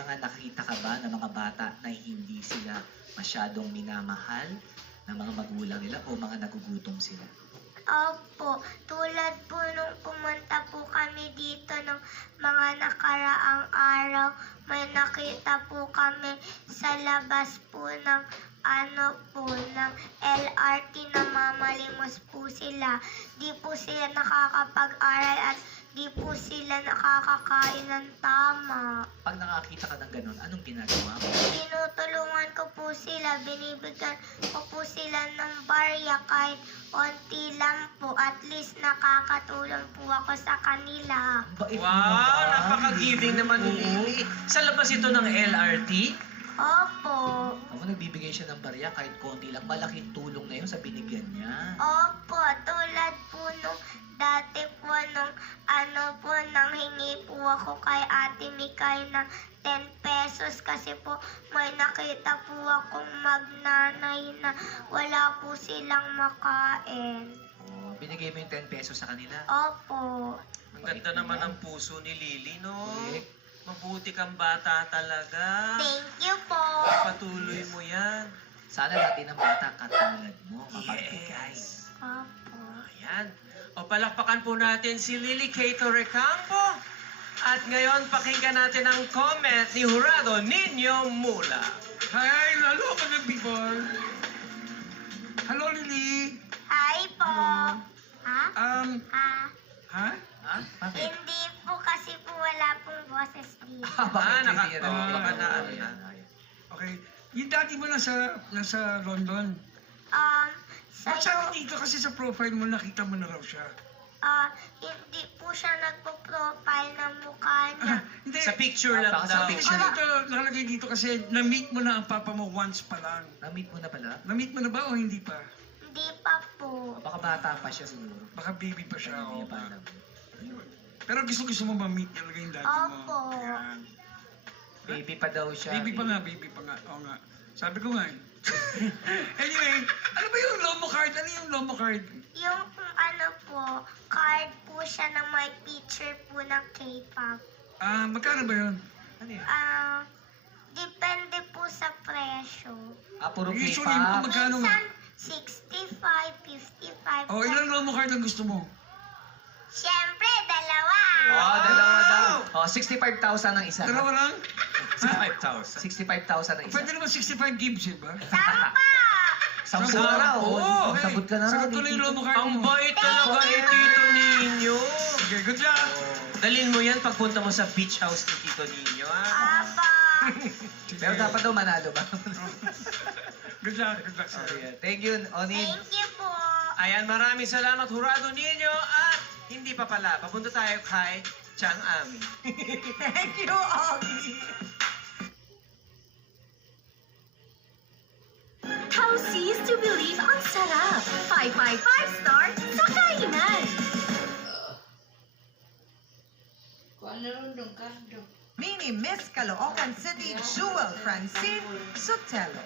mga nakita ka ba ng mga bata na hindi sila masyadong minamahal ng mga magulang nila o mga nagugutom sila? Opo, tulad po nung pumunta po kami dito ng mga nakaraang araw, may nakita po kami sa labas po ng ng LRT na mamalimos po sila. Di po sila nakakapag-aral at di po sila nakakakain ng tama. Pag nakakita ka ng ganun, anong ginagawa mo? Tinutulungan ko po sila, binibigyan ko po sila ng barya kahit onti lang po. At least nakakatulong po ako sa kanila. Bait mo Wow, naman. napaka-giving naman ni Lily. Sa labas ito ng LRT? Opo. Ako nagbibigay siya ng barya kahit konti lang. Malaking tulong na yun sa binigyan niya. Opo, tulad po nung dati po nung nang hingi po ako kay Ate Mikay ng 10 pesos kasi po may nakita po akong magnanay na wala po silang makain. Oh, binigay mo yung 10 pesos sa kanila. Opo. Ang ganda naman ng puso ni Lily, no? Correct. Mabuti kang bata talaga. Thank you po. Patuloy mo yan. Sana natin ang bata katulad mo, mapagbigay. Yes. Opo. Ayan. O palakpakan po natin si Lily Cato Recampo. At ngayon, pakinggan natin ang comment ni Jurado Niño Mula. Hi, lalo ako ng before. Hello, Lily. Hi po. Ha? Ha? Ha? Ha? Bakit? Hindi po kasi po wala pong boses dito. Bakit naka- hindi yan? baka na ano na. Okay. Yung dati mo nasa London. Sa Ba't sabi dito kasi sa profile mo nakita mo na raw siya? hindi po siya nagpo-profile ng mukha niya. Hindi. Sa picture lang Baka sa daw. picture. Ano ito nakalagay dito kasi na-meet mo na ang papa mo once pa lang. Na-meet mo na pala? Na-meet mo na ba o hindi pa? Hindi pa po. Baka bata pa siya siguro. Baka baby pa siya. Hindi o niya pa alam. Pero gusto mo ma-meet talaga yung daddy mo. Opo. Yan. Baby pa daw siya. Baby pa nga. Oo nga. Sabi ko nga eh. Anyway, ano ba yung Lomo card? Ano yung Lomo card? Yung po, card po siya na may picture po ng K-pop. Magkano ba yun? Ano yun? Depende po sa presyo. Puro Usually, K-pop. magkano nga? Minsan, 65, 55. Oh, ilang Lomo card ang gusto mo? Siyempre, dalawa. Oh, dalawa daw. Oh, 65,000 ang isa. Dalawa lang? 5,000. 65,000 ang isa. Pwede naman 65 gigs eh ba? Sampa! Sampung Sampu. ka na, oh. Okay. Sagot ka na raw. Sagot ko na yung Lomo card Ang mo. bait talaga ni Tito Niño. Okay, good luck. Dalhin mo yan pagpunta mo sa beach house ni Tito Niño, ha? Apa! Pero dapat daw manalo ba? Good luck, sir. Okay, thank you, Onin. Thank you po. Ayan, maraming salamat, Jurado Niño. At hindi pa pala, papunta tayo kay Chang Ami. Thank you, Ami. How cease to believe ang sarap. 555 star sa kainan. Mini Miss Caloocan City Jewel Francine Sotelo.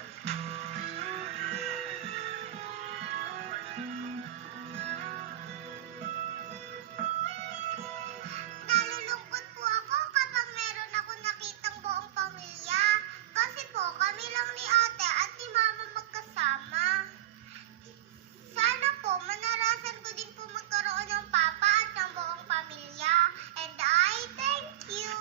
Nalulungkot po ako kapag meron ako nakitang buong pamilya. Kasi po, kami lang ni ate at ni mama magkasama. Sana po, manarasan ko din po magkaroon ng papa at ng buong pamilya. And I thank you.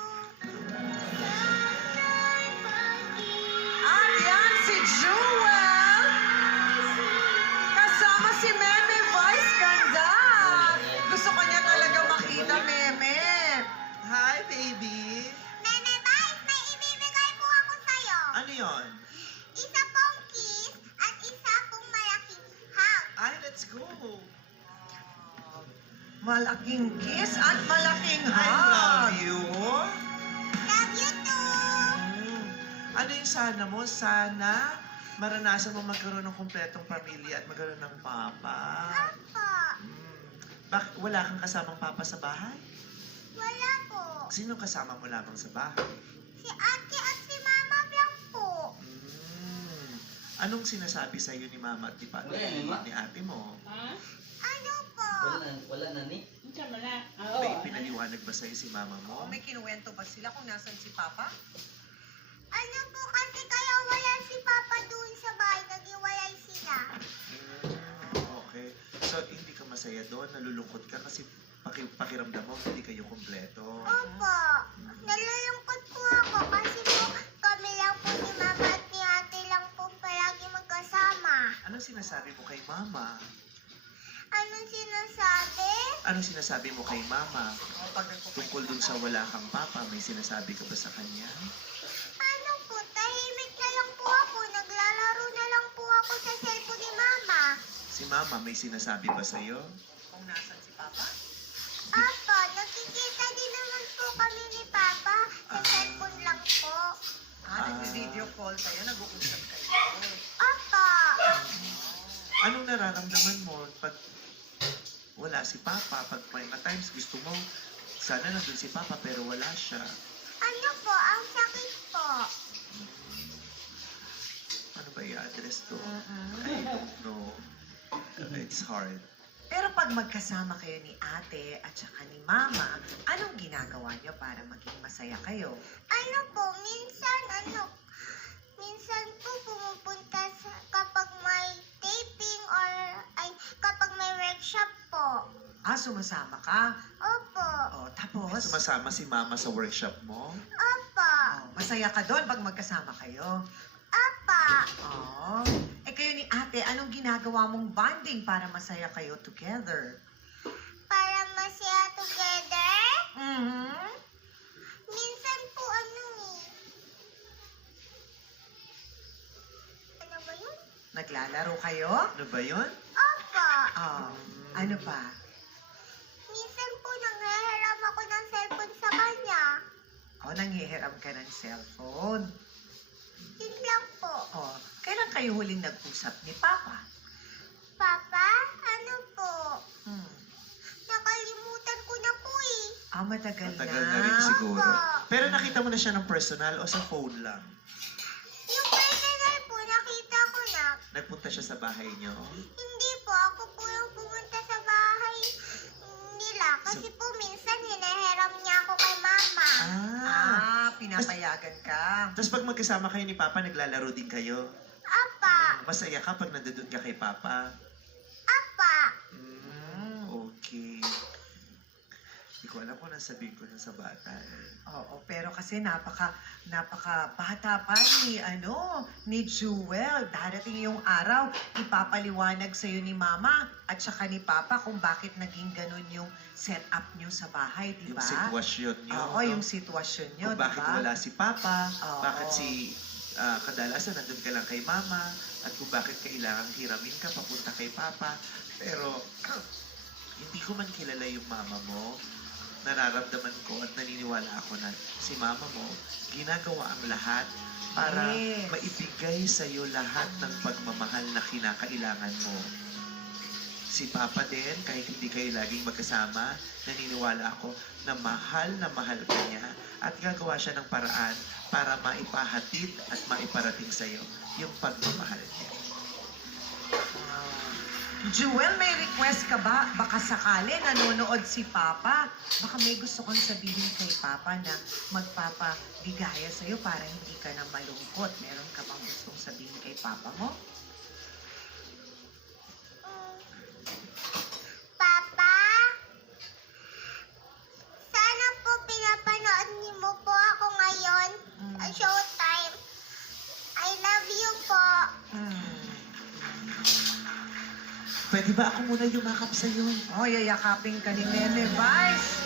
At yan si Jewel! Kasama si Meme Vice Ganda! Gusto ko niya talaga makita, Meme. Hi, baby! Nene Vice, may ibibigay po ako sa'yo. Ano yon? Isa pong kiss at isa pong malaking hug. Ay, let's go! Malaking kiss at malaking I hug. love you! Love you too. Ano yung sana mo? Sana maranasan mo magkaroon ng kumpletong pamilya at magkaroon ng papa. Opo. Bakit wala kang kasamang papa sa bahay? Wala po. Sino kasama mo lamang sa bahay? Si ate at si mama lang po. Anong sinasabi sa iyo ni mama at ni ate mo? Ano po? Wala na ni. May pinaliwanag ba sa iyo si mama mo? May kinuwento ba sila kung nasan si Papa? Ano po kasi kaya wala si Papa doon sa bahay, nag-iwalay sila. Okay. So, hindi ka masaya doon, nalulungkot ka kasi pakiramdam mo hindi kayo kumpleto. Opo, nalulungkot po ako kasi po kami lang po ni Mama at ni Ate lang po palagi magkasama. Anong sinasabi mo kay Mama? Anong sinasabi? Anong sinasabi mo kay Mama? O, pag Tungkol dun sa wala kang papa, may sinasabi ka ba sa kanya? Ano po, tahimik na lang po ako. Naglalaro na lang po ako sa cellphone ni Mama. Si Mama, may sinasabi ba sa'yo? kung nasan si Papa? Apo, nakikita din naman po kami ni Papa. Sa cellphone lang po. Nag-video call kayo, nag-uusap kayo. Apo, Anong nararamdaman mo pag wala si Papa? Pag may times gusto mo, sana nandun si Papa pero wala siya. ano po, ang sakit po. Ano ba yung address to? I don't know. It's hard. Pero pag magkasama kayo ni ate at saka ni mama, anong ginagawa niyo para maging masaya kayo? Ano po, minsan po pumupunta kapag may taping or kapag may workshop po. Sumasama ka? Opo, O, May tapos? sumasama si Mama sa workshop mo? opo, Masaya ka doon pag magkasama kayo? opo. Oh. Kayo ni ate, anong ginagawa mong bonding para masaya kayo together? Para masaya together, Mm-hmm. minsan po ano ba yun? Naglalaro kayo? Ano ba yun? Opo, Oh. Ano pa? minsan po nanghaharam ako ng cellphone sa kanya. Nanghihiram ka ng cellphone. Yun lang po. Kailan kayo huling nag-usap ni Papa? Papa, ano po? Hmm. Nakalimutan ko na po eh. Matagal na. Matagal na rin siguro. Opo. Pero nakita mo na siya ng personal o sa phone lang? Yung personal po, nakita ko na. Nagpunta siya sa bahay niyo? Hindi po, ako po yung pumunta sa bahay nila. Kasi po minsan hinahiram niya ako kay Mama. Pinapayagan ka. Tapos pag magkasama kayo ni Papa, naglalaro din kayo? Apa, Masaya ka pag nandun ka kay Papa? apa. Okay. Hindi ko alam kung nasabihin ko na sa bata. Oo, pero kasi napaka bata pa ni Jewel. Darating yung araw, ipapaliwanag sa'yo ni Mama at saka ni Papa kung bakit naging ganun yung setup nyo sa bahay, di Yung ba? sitwasyon niyo. Oo, no? yung sitwasyon nyo, Kung di bakit ba? wala si Papa, Oo. bakit kadalasan nandun ka lang kay Mama, at kung bakit kailangang hiramin ka papunta kay Papa. Pero hindi ko man kilala yung Mama mo, nararamdaman ko at naniniwala ako na si Mama mo ginagawa ang lahat para Yes. maibigay sa iyo lahat ng pagmamahal na kinakailangan mo. Si Papa din, kahit hindi kayo laging magkasama, naniniwala ako na mahal ka niya at gagawa siya ng paraan para maipahatid at maiparating sa iyo yung pagmamahal niya. Jewel, may request ka ba? Baka sakali nanonood si Papa. Baka may gusto kang sabihin kay Papa na magpapabigaya sa'yo para hindi ka na malungkot. Meron ka bang gustong sabihin kay Papa mo? Papa, sana po pinapanood niyo mo po ako ngayon. Showtime. I love you po. Pwede ba ako muna yumakap sa iyo? Yayakapin ka ni Meme Vice.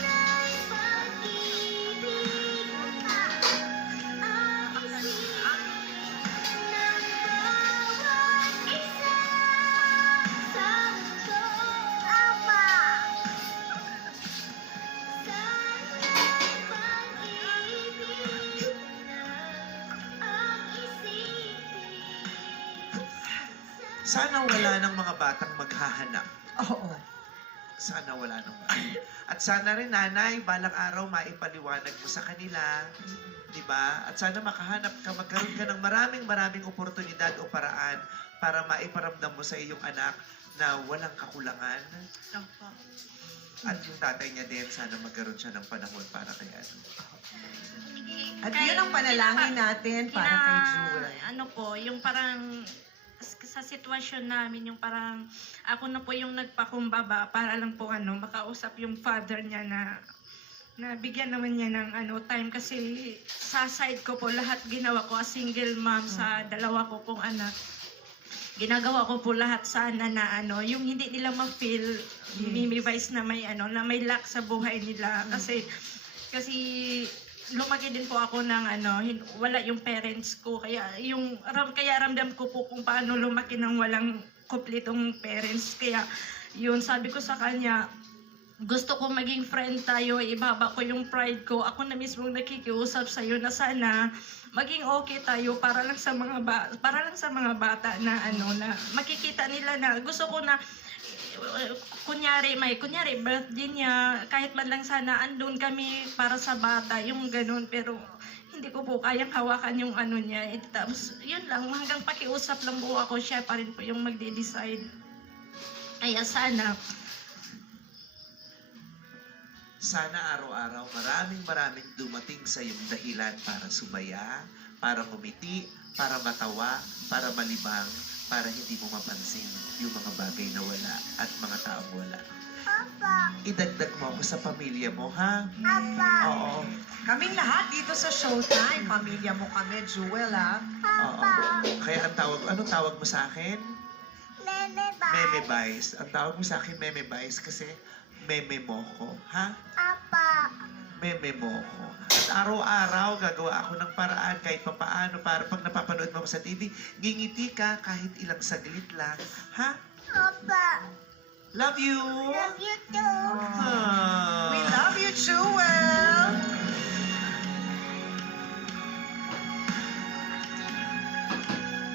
Sana wala ng mga batang maghahanap. Oo. Sana wala ng bata. At sana rin, nanay, balang araw maipaliwanag mo sa kanila. Di ba? At sana makahanap ka, magkaroon ka ng maraming oportunidad o paraan para maiparamdam mo sa iyong anak na walang kakulangan. At yung tatay niya din, sana magkaroon siya ng panahon para kay ano. At yun ang panalangin natin para kay Jewel. Ano po, yung parang sa sitwasyon namin, yung parang ako na po yung nagpakumbaba para lang po makausap yung father niya na bigyan naman niya ng time kasi sa side ko po lahat ginawa ko as single mom sa dalawa ko pong anak. Ginagawa ko po lahat sana na yung hindi nila ma-feel Mimi Vice na may lack sa buhay nila kasi lumaki din po ako ng wala yung parents ko kaya ramdam ko po kung paano lumaki ng walang kumpletong parents kaya yun sabi ko sa kanya gusto ko maging friend tayo, ibaba ko yung pride ko. Ako na mismo nakikiusap sa iyo na sana maging okay tayo para lang sa mga bata na na makikita nila na gusto ko na kunyari birthday niya kahit man lang sana andun kami para sa bata yung ganun pero hindi ko po kayang hawakan yung niya. Tapos yun lang hanggang pakiusap lang po ako siya pa rin po yung magde-decide. Kaya Sana araw-araw maraming dumating sa iyong dahilan para sumaya, para ngumiti, para matawa, para malibang, para hindi mo mapansin yung mga bagay na wala at mga taong wala. Papa, Idagdag mo ako sa pamilya mo, ha? Papa, Oo. Kaming lahat dito sa Showtime. Pamilya mo kami, Jewel, ha? Oo. Kaya anong tawag mo sa akin? Meme ba? Meme Vice. Ang tawag mo sa akin, Meme Vice, kasi meme mo ko, ha? Papa, Meme mo ko. At araw-araw gagawa ako ng paraan kahit papaano para pag napapanood mo sa TV, ngingiti ka kahit ilang saglit lang, ha? Papa, Love you! love you too. Ah. We love you, Jewel!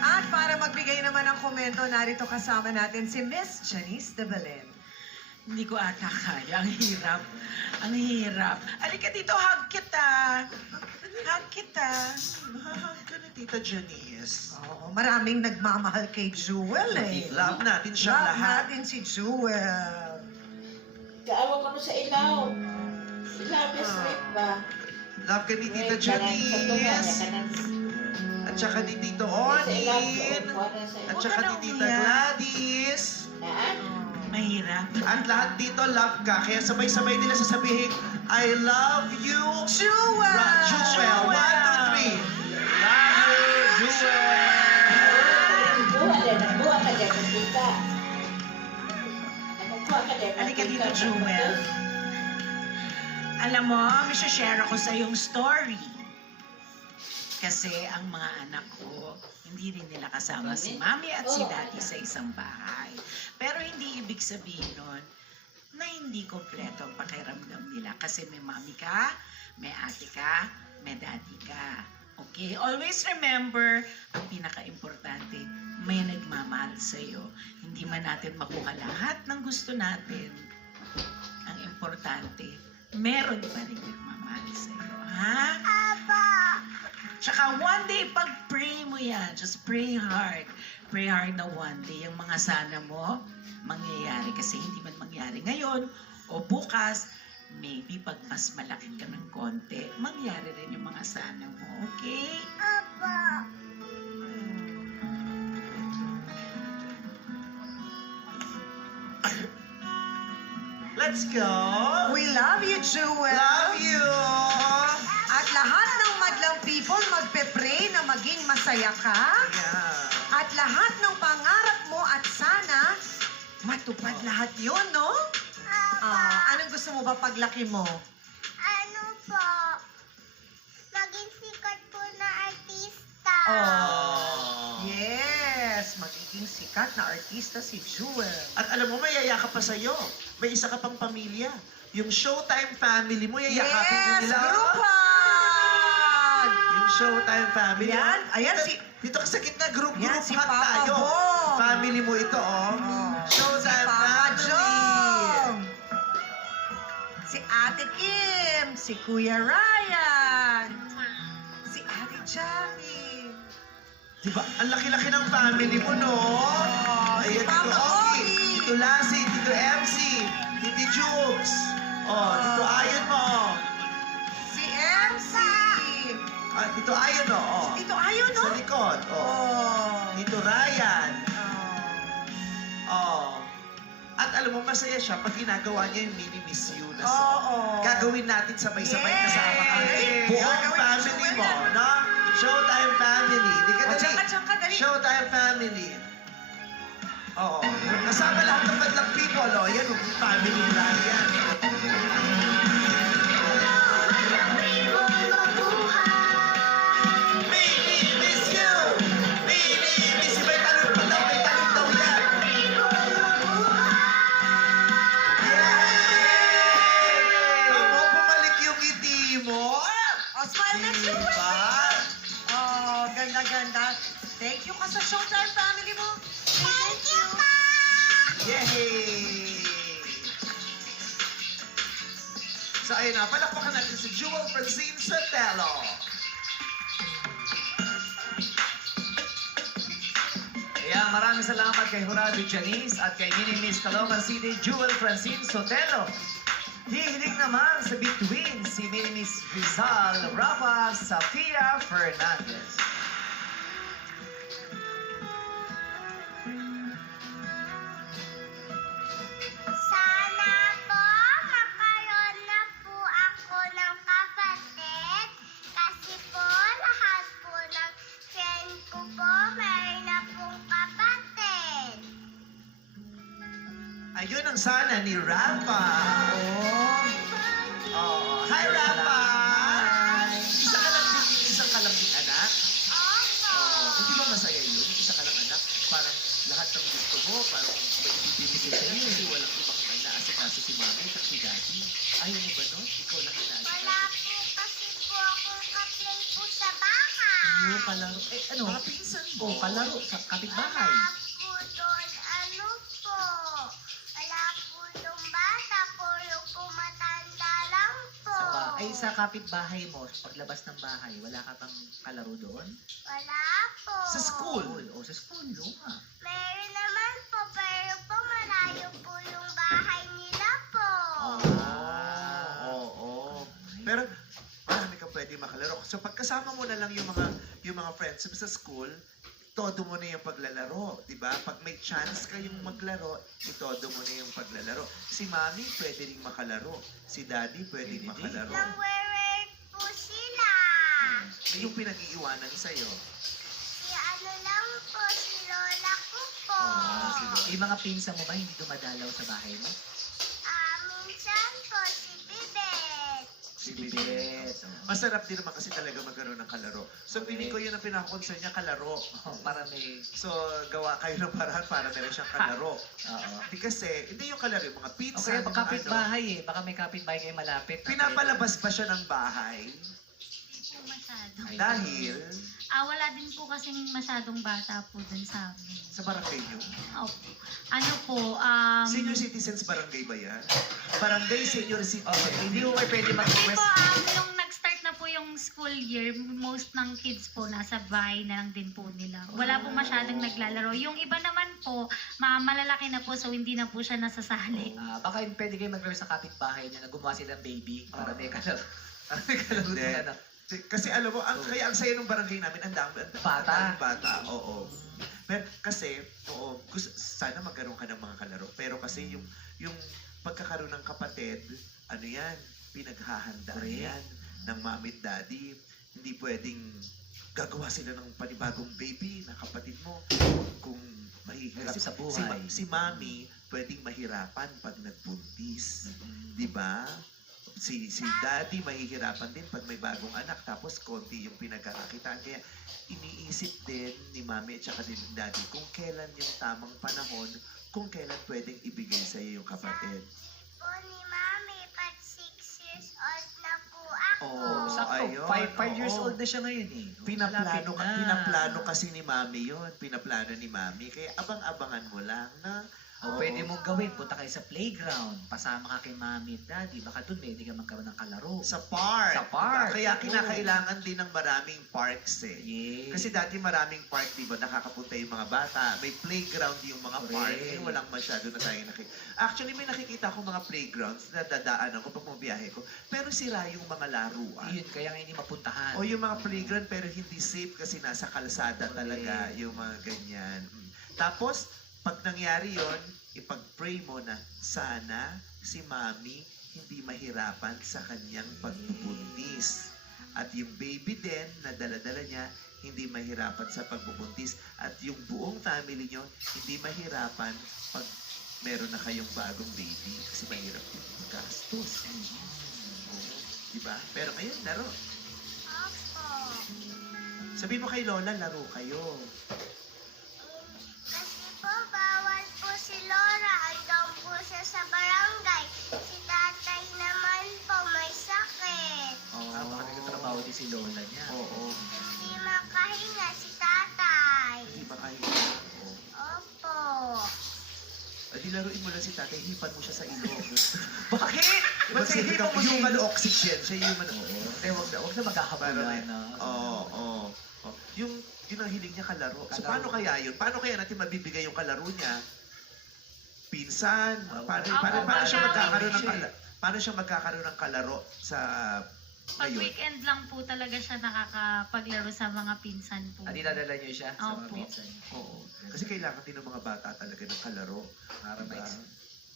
At para magbigay naman ng komento, narito kasama natin si Miss Janice de Belen. Hindi ko ata kaya. Ang hirap. Ang hirap. Halika dito, hug kita. Hug kita. Mahal ka na, Tita Janice. Oo, maraming nagmamahal kay Jewel, eh. Love natin siyang Love lahat. natin si Jewel. Kaawa ko sa ilaw. Ilaw, sweet ba? Love ka ni Tita Janice. At saka ni Tito Onin. At saka ni Tita Gladys. Mahirap. At lahat dito love ka. Kaya sabay-sabay nila sasabihin, I love you, Jewel! Jewel. 1, 2, 3. Love you, Jewel. Nagbuha ka dyan, Tita. Nagbuha ka dyan. Halika dito, Jewel. Alam mo, may share ako sa yung story. Kasi ang mga anak ko, hindi rin nila kasama si Mami at si Daddy sa isang bahay. Pero hindi ibig sabihin nun na hindi kompleto ang pakiramdam nila. Kasi may Mami ka, may ate ka, may Daddy ka. Okay? Always remember, ang pinaka-importante, may nagmamahal sa'yo. Hindi man natin makuha lahat ng gusto natin. Ang importante, meron pa rin nagmamahal sa'yo. Ha? Papa, Tsaka one day, pag-pray mo yan, just pray hard. Pray hard na one day, yung mga sana mo, mangyayari. Kasi hindi man mangyari ngayon o bukas, maybe pag mas malaki ka ng konti, mangyari rin yung mga sana mo, okay? Papa, Let's go. We love you, Jewel! Love you. At lahat ng madlang people magpe-pray na maging masaya ka. Yeah. At lahat ng pangarap mo at sana matupad lahat yun, no? Anong gusto mo ba paglaki mo? ano po? Maging sikat po na artista. Yes! Magiging sikat na artista si Jewel. At alam mo, mayaya ka pa sa'yo. May isa ka pang pamilya. Yung Showtime family mo, yayakapin ka Yes! nila. Group hug! Yung Showtime family. Yan, ayan si... Dito ka sa gitna, group Yan, si hug Papa tayo. Bong. Family mo ito, oh. Showtime Papa family. Jong! Si Ate Kim, si Kuya Ryan, si Ate Jackie. Diba? Ang laki-laki ng family mo, no? si Ayan, Papa Tito Oki, Oki. Tito Lassie, Tito MC, Tito Jukes. Oh, Tito Ayon mo. Si MC, Ah, Tito Ayon, oh. Dito ayaw, no? Sa likod, oh. Oh. Tito Ryan. Oh. Oh. At alam mo, masaya siya pag ginagawa niya yung Mini Miss You na Oo. song. Gagawin natin sabay-sabay Yay! kasama ang buong Gagawin family mo, mo, no? Showtime family. Di ka O, dali. diyan ka, dali. Showtime family. Oo. Kasama lahat ng badlang people, oh. Yan, family nila yan. Mini Miss You! Mini Miss You! May talent pa daw, may talent daw yan. Yay! Ako, bumalik yung ngiti mo. Oh, smile na siya. Diba? Oh, ganda-ganda. Thank you ka sa Showtime family mo. Thank you, Pa! Yay! So, ayun na, palakpakan natin si Jewel Francine Sotelo. Kaya maraming salamat kay Jurado Janice at kay Mini Miss Caloocan City, Jewel Francine Sotelo. Hihiling naman sa between si Mini Miss Rizal Rafa Safia Fernandez. Sana po makaroon na po ako ng kapatid kasi po lahat po ng friend ko po meron na pong kapatid. Ayun ang sana ni Rafa. Oh. Hi, Rafa! Isa ka lang din anak? Opo. Hindi ba masaya yun? Isa ka lang anak? Parang lahat ng gusto mo, parang may ibibigay sa'yo kasi walang ibang inaasikaso si mami at si daddy. Ayaw mo ba nun? Ikaw lang Wala inaasikaso. po kasi po akong kaplay po sa bahay. Yung kalaro, ano? Mga pinsan mo. O, kalaro sa kapitbahay. Wala po doon ano po. Wala po doon bata po yung kumatanda lang po. Ay, sa kapitbahay mo, paglabas ng bahay, wala ka pang kalaro doon? Wala po. Sa school. O, sa school, no? Meron naman po, pero po malayo po yung bahay nila po. Oo. Pero marami kang pwede makalaro. So pagkasama mo na lang yung mga friends mo sa school, todo mo na yung paglalaro, di ba? Pag may chance kayong maglaro, itodo mo na yung paglalaro. Si Mami pwede ring makalaro. Si Daddy pwede ring makalaro. Nang where po sila. Yung pinag-iiwanan sa'yo. Si ano lang po, si lola ko po. Yung mga pinsa mo ba hindi dumadalaw sa bahay mo? Minsan po, si Bibet. Si Bibet. Masarap din naman kasi talaga magkaroon ng kalaro. So, piling ko yun ang pinaka-concern niya, kalaro. Para may... So, gawa kayo ng paraan para meron siyang kalaro. Oo. Hindi kasi, hindi yung kalaro, yung mga O pizza, kaya yung mga kapitbahay eh. Baka may kapitbahay kayo malapit. na Pinapalabas ba siya ng bahay? po masyado. Ay, Dahil Wala din po kasing masyadong bata po dun sa amin. sa barangay niyo. Opo. Ano po, Senior citizens barangay ba yan? Barangay senior Okay, citizen. hindi mo kayo pwede Hindi mag-request. po, yung nag-start na po yung school year, most ng kids po nasa bahay na lang din po nila. Wala po masyadong naglalaro. Yung iba naman po, malalaki na po, so hindi na po siya nasasali. Baka pwede kayo mag-request sa kapitbahay niya na gumawa silang baby para may kalaro. Para may kalaro Hindi. din anak. Kasi alam mo, kaya ang saya ng barangay namin, ang daming Bata. bata. Oo. Pero kasi, sana magkaroon ka ng mga kalaro. Pero kasi yung pagkakaroon ng kapatid, ano yan, pinaghahandaan Correct. yan ng mami at daddy. Hindi pwedeng gagawa sila ng panibagong baby na kapatid mo kung mahihirap. Hirap sa buhay. Si mami pwedeng mahirapan pag nagbuntis. Di ba? Si daddy mahihirapan din pag may bagong anak tapos konti yung pinagkakakitaan. Kaya iniisip din ni mami at saka din ni daddy kung kailan yung tamang panahon, kung kailan pwedeng ibigay sa iyo yung kapatid. Po ni Mami, pag 6 years old na po ako. Oo, Sakto, ayun, 5 years oo. old na siya ngayon eh. Pinaplano, Malapit na. pinaplano kasi ni mami yon, pinaplano ni mami. Kaya abang-abangan mo lang na O pwede mong gawin, punta kayo sa playground, pasama ka kay mami at daddy, baka doon pwede ka magkaroon ng kalaro. Sa park. Sa park. Diba? Kaya Oo. kinakailangan din ng maraming parks eh. Yes. Kasi dati maraming park, di ba, nakakapunta yung mga bata. May playground yung mga Correct. park. Eh, walang masyado na tayo Actually, may nakikita akong mga playgrounds na dadaanan ko pag bumiyahe ko. Pero sira yung mga laruan. Yun, kaya nga hindi mapuntahan. O yung mga playground pero hindi safe kasi nasa kalsada talaga Correct. yung mga ganyan. Tapos, pag nangyari yon, ipag-pray mo na sana si mami hindi mahirapan sa kanyang pagbubuntis. At yung baby din na dala-dala niya, hindi mahirapan sa pagbubuntis. At yung buong family nyo, hindi mahirapan pag meron na kayong bagong baby. Kasi mahirap yung gastos. Diba? Pero ngayon, laro. Opo. Sabihin mo kay Lola, laro kayo. Kasi po, bawal po si Laura. Hanggang po siya sa barangay. Si tatay naman po may sakit. Baka nagtatrabaho din si lola niya. Oo. Hindi makahinga si tatay. Hindi ba kayo? Oo. Opo. Adi laruin mo lang si tatay, hipan mo siya sa ilong. Bakit? Ba't sa hindi mo human oxygen, siya human Oo. Wag na magkakabulan na. Oo. Yung ang hiling niya kalaro. So Kalaro. paano kaya yun? Paano kaya natin mabibigay yung kalaro niya? Pinsan? Paano Ako, siya magkakaroon ng siya eh. paano siya magkakaroon ng kalaro sa Pag ngayon? weekend lang po talaga siya nakakapaglaro sa mga pinsan po. At idadala niyo siya sa mga Opo. pinsan niyo. Oo. Kasi kailangan din ng mga bata talaga ng kalaro. Para Diba?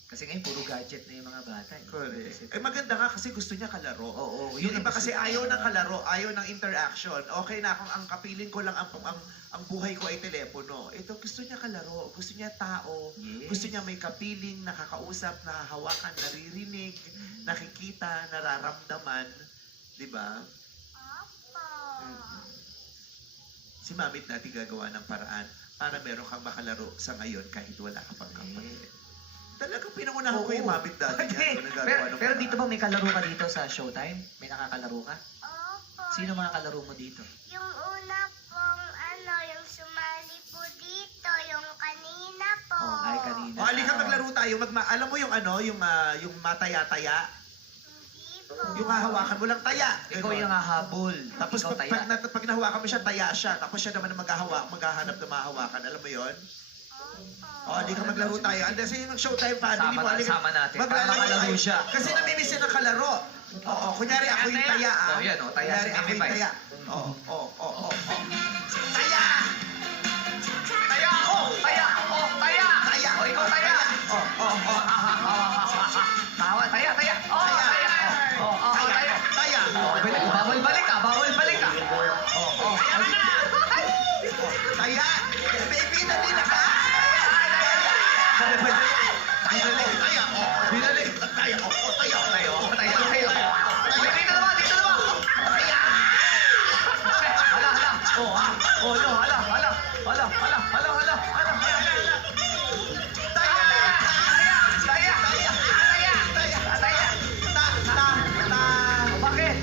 Kasi ngayon, puro gadget na yung mga bata. Eh. Correct. Eh maganda nga kasi gusto niya kalaro. Oo. Yung ang iba kasi gusto ayaw niya. ng kalaro, ayaw ng interaction. Okay na kung ang kapiling ko lang ang buhay ko ay telepono. Ito gusto niya kalaro, gusto niya tao, Yes. gusto niya may kapiling, nakakausap, nahahawakan, naririnig, nakikita, nararamdaman, 'di ba? Opo. Si Mamit natin gagawa ng paraan para meron kang makalaro sa ngayon kahit wala ka pang kapatid. Talagang pinangunahan ko yung Mamit dati niya. Pero dito ba may kalaro ka dito sa Showtime? May nakakalaro ka? Opo. Sino mga kalaro mo dito? Yung una pong yung sumali po dito, yung kanina po. Ay, kanina. O, halika maglaro tayo. Alam mo yung yung mataya-taya? Hindi po. Yung hahawakan mo lang taya. Ikaw Ganon. yung hahabol. Tapos Ikaw taya. pag nahawakan mo siya, taya siya. Tapos siya naman ang maghahanap na mahahawakan. Alam mo yon? O, di ka maglaro tayo. Andas yung Showtime family mo. halika. Sama natin. Para Maglalaro makalaro tayo. siya. Kasi namimiss ng kalaro. Oo, kunyari ako yung taya. Oh, yan, oh, taya Kunyari si ako Mimi yung Vice. taya. Oo. Taya! Taya ako! Taya ako! Taya! Taya! O, ikaw taya! Tawa, taya, taya! Taya! Taya! Taya! Bawal balik ka! Bawal balik ka! Taya! Baby, dali na ka! Taya! Binali! Taya! Taya! Tayo! Uy, dito naman! Dito naman! Taya! Hala! Oh, no! Hala!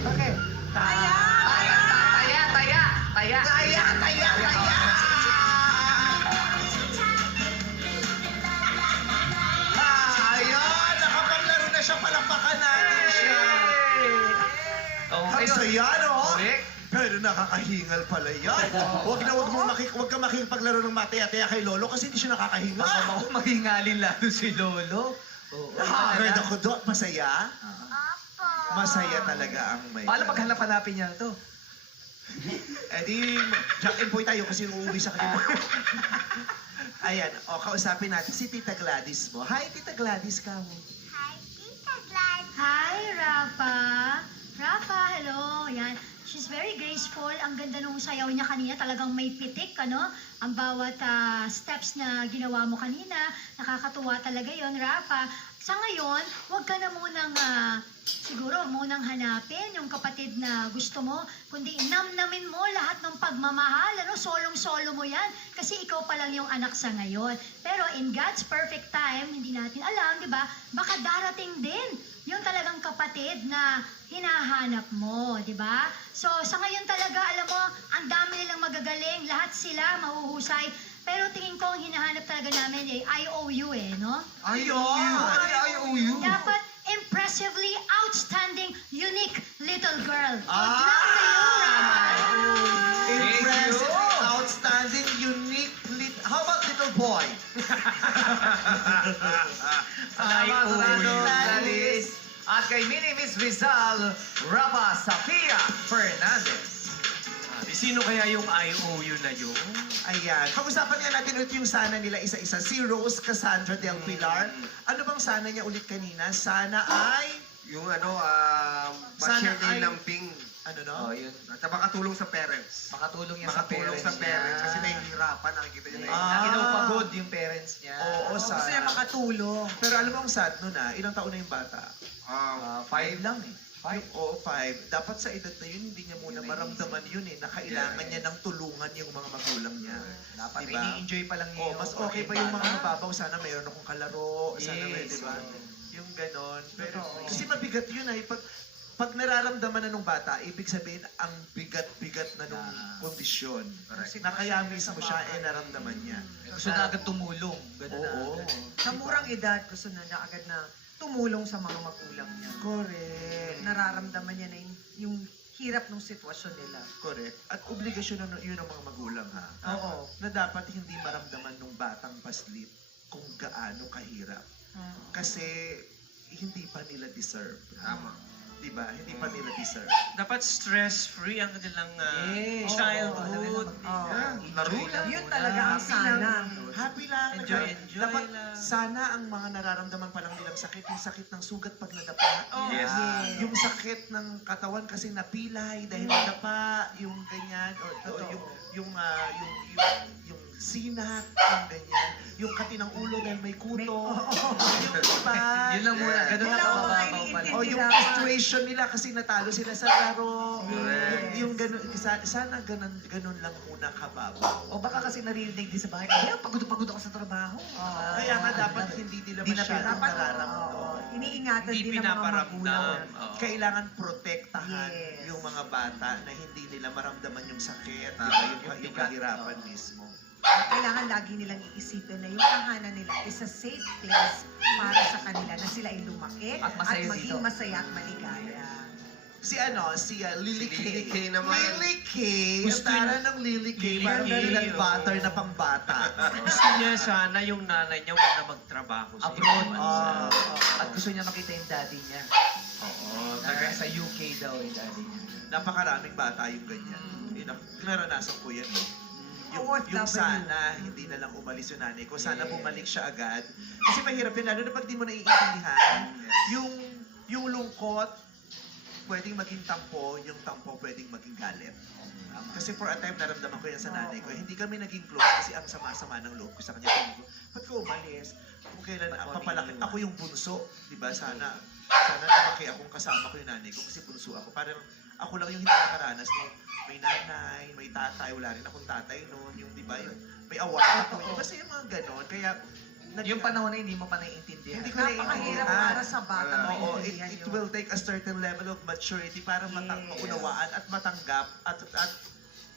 Bakit? Taya! Ayan! Nakapaglaro na siya, palakpakan natin siya. Ang saya, no? Correct. Pero nakakahingal pala yan. Huwag ka makipaglaro ng mataya-taya kay Lolo kasi hindi siya nakakahinga. Ako mahingalin lalo si Lolo. Nakaka-heard ako doon. Masaya? Opo. Masaya talaga ang may... Paano pag hanap-hanapin niya to? Eh di, Jack and Poy tayo kasi uuwi sa kanila. Ayan, kausapin natin si Tita Gladys mo. Hi, Tita Gladys ka mo. Hi, Tita Gladys. Hi, Rafa! Rafa, hello! Yan. She's very graceful. Ang ganda nung sayaw niya kanina. Talagang may pitik, ano? Ang bawat steps na ginawa mo kanina. Nakakatuwa talaga yon, Rafa. Sa ngayon, huwag ka na munang, siguro, munang hanapin yung kapatid na gusto mo. Kundi namnamin mo lahat ng pagmamahal. Ano? Solong-solo mo yan. Kasi ikaw pa lang yung anak sa ngayon. Pero in God's perfect time, hindi natin alam, di ba? Baka darating din yung talagang kapatid na hinahanap mo, di ba? So, sa ngayon talaga, alam mo, ang dami nilang magagaling, lahat sila mahuhusay. Pero tingin ko ang hinahanap talaga namin ay IOU no? IOU. Dapat impressively outstanding, unique little girl. Good Ah! luck to you, Rafa. Impressive, outstanding, unique, how about little boy? Salamat, Rado, Gladys. At kay Mini Miss Rizal, Rafa Safia Fernandez. Sino kaya yung IOU na yun? Ayan. Pag-usapan nga natin ulit yung sana nila isa-isa. Si Rose Cassandra Del Pilar. Ano bang sana niya ulit kanina? Sana ay... Yung ano, Sana ma-share din ay- ng ping. Ano no? Oh, yun. At makatulong sa parents. Makatulong niya Makatulong sa parents. Kasi nahihirapan, nakikita niya na Kinapagod yung parents niya. Oo, Gusto niya sana. makatulong. Pero alam mo ang sad nun ilang taon na yung bata? 5 lang eh. Oo, 5. Dapat sa edad na yun, hindi niya muna maramdaman yun na kailangan niya ng tulungan yung mga magulang niya. Dapat Diba? ini-enjoy pa lang niya Oh, mas okay pa yung mga nababaw. Sana mayroon akong kalaro. Sana may, Yes. di ba? Yung ganon. Pero, Totoo. kasi mabigat yun ay. Pag nararamdaman na nung bata, ibig sabihin, ang bigat-bigat na nung kondisyon. Na kaya mismo siya, naramdaman niya. Gusto na agad tumulong. Ganun na. Oo. Sa murang edad, gusto na niya agad na tumulong sa mga magulang niya. Correct. Nararamdaman niya na yung hirap ng sitwasyon nila. Correct. At obligasyon yun ng mga magulang, ha? Oo. Na dapat hindi maramdaman nung batang paslit kung gaano kahirap. Kasi hindi pa nila deserve. Tama. Diba? Hindi pa nila deserve. Dapat stress-free ang kanilang Yes. childhood. Laro lang. Yun talaga ang sana. Happy lang. Enjoy Dapat lang. sana ang mga nararamdaman pa lang nilang sakit, yung sakit ng sugat pag nadapa. Yes. Yung sakit ng katawan kasi napilay dahil nadapa, yung ganyan, o yung sinat, yung ganyan, yung kati ng ulo dahil may kuto, yung iba. Yun lang muna. Ganun Yun na lang ang mga kababaw pala. O yung frustration nila kasi natalo sila sa laro. Yung ganun, sana ganun lang muna kababaw. O baka kasi naririnig din sa bahay, ay, pagod ako sa trabaho. Kaya nga dapat hindi nila Hindi na masyadong Dapat, nararamdaman. iniingatan Hindi din ng mga pinaparamdam. magulang. Oo. Kailangan protektahan Yes. yung mga bata na hindi nila maramdaman yung sakit, yung bigat. kahirapan mismo. Kailangan lagi nilang iisipin na yung tahanan nila is a safe place para sa kanila na sila ay lumaki At masaya maging dito. masaya at maligaya. Si Lily K. Lily K naman. Lily K. Gusto Ang tara ng Lily K. Lily Parang K, peanut oo. butter na pang bata. Gusto niya sana yung nanay niya wag na magtrabaho sa Abroad. ibang bansa. At gusto niya makita yung daddy niya. Oo. Sa UK daw yung daddy niya. Napakaraming bata yung ganyan. Naranasan ko yan. Yung OFW. sana, hindi na lang umalis yung nanay ko. Sana bumalik siya agad. Kasi mahirap yun, lalo na pag di mo naiintindihan. Yung lungkot, pwedeng maging tampo, yung tampo pwedeng maging galit. Kasi for a time, naramdaman ko yan sa nanay ko. Hindi kami naging close kasi ang sama-sama ng loob ko sa kanya. Sabi ko, ba't ka umalis? Kung kailan papalaki, ako yung bunso. Diba? Sana lumaki akong kasama ko yung nanay ko kasi bunso ako. Parang ako lang yung hindi nakaranas na may nanay, may tatay, wala rin akong tatay noon. Yung diba, yung may award ako. Kasi yung mga ganon. Kaya, Yung panahon na hindi mo pa naiintindihan. hindi ko Napakahirap naiintindihan. para sa bata Oo, maintindihan it yun. will take a certain level of maturity para maunawaan at matanggap at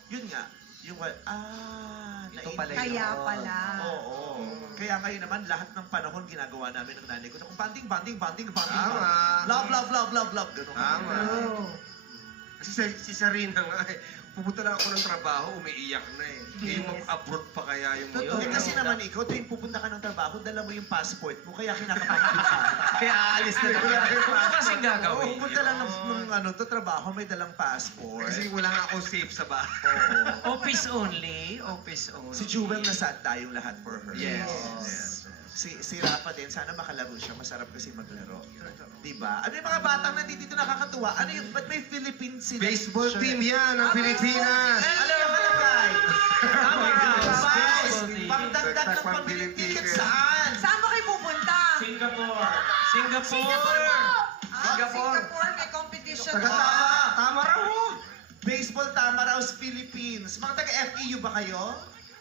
yun nga, yung Ito pala yun. Kaya pala. Oo. Kaya ngayon naman, lahat ng panahon ginagawa namin ng nanay ko. Kung banding. Tama. Love. Ganun. Tama. Oh. Kasi si Sarina nga pupunta lang ako ng trabaho, umiiyak na eh. Yes. Yung mag-abroad pa kaya yung Eh kasi naman ikaw, tuwing pupunta ka ng trabaho, dala mo yung passport mo, kaya kinakapagod ka. Kaya aalis na Wala kang Ano passport. kasing gagawin? Oo, pupunta lang ng trabaho, may dalang passport. Kasi wala nga akong safe sa bahay. Oo. Office only. Office only. Si Jewel nasad tayong lahat for her. Yes. Si Rafa din, sana makalaro siya. Masarap kasi maglaro. Diba? Ano yung mga batang nandito nakakatuwa? Ano yung, ba't may Philippine selection? Baseball team yan ng Pilipinas. Ano yung kalagay? Tama, Ralph. Guys, Baseball team. pagdagdag ng pambiling ticket saan? Saan ba kayo pupunta? Singapore. Singapore, may competition. Tama raw oh. Baseball Tamaraws, Philippines. Mga taga-FEU ba kayo?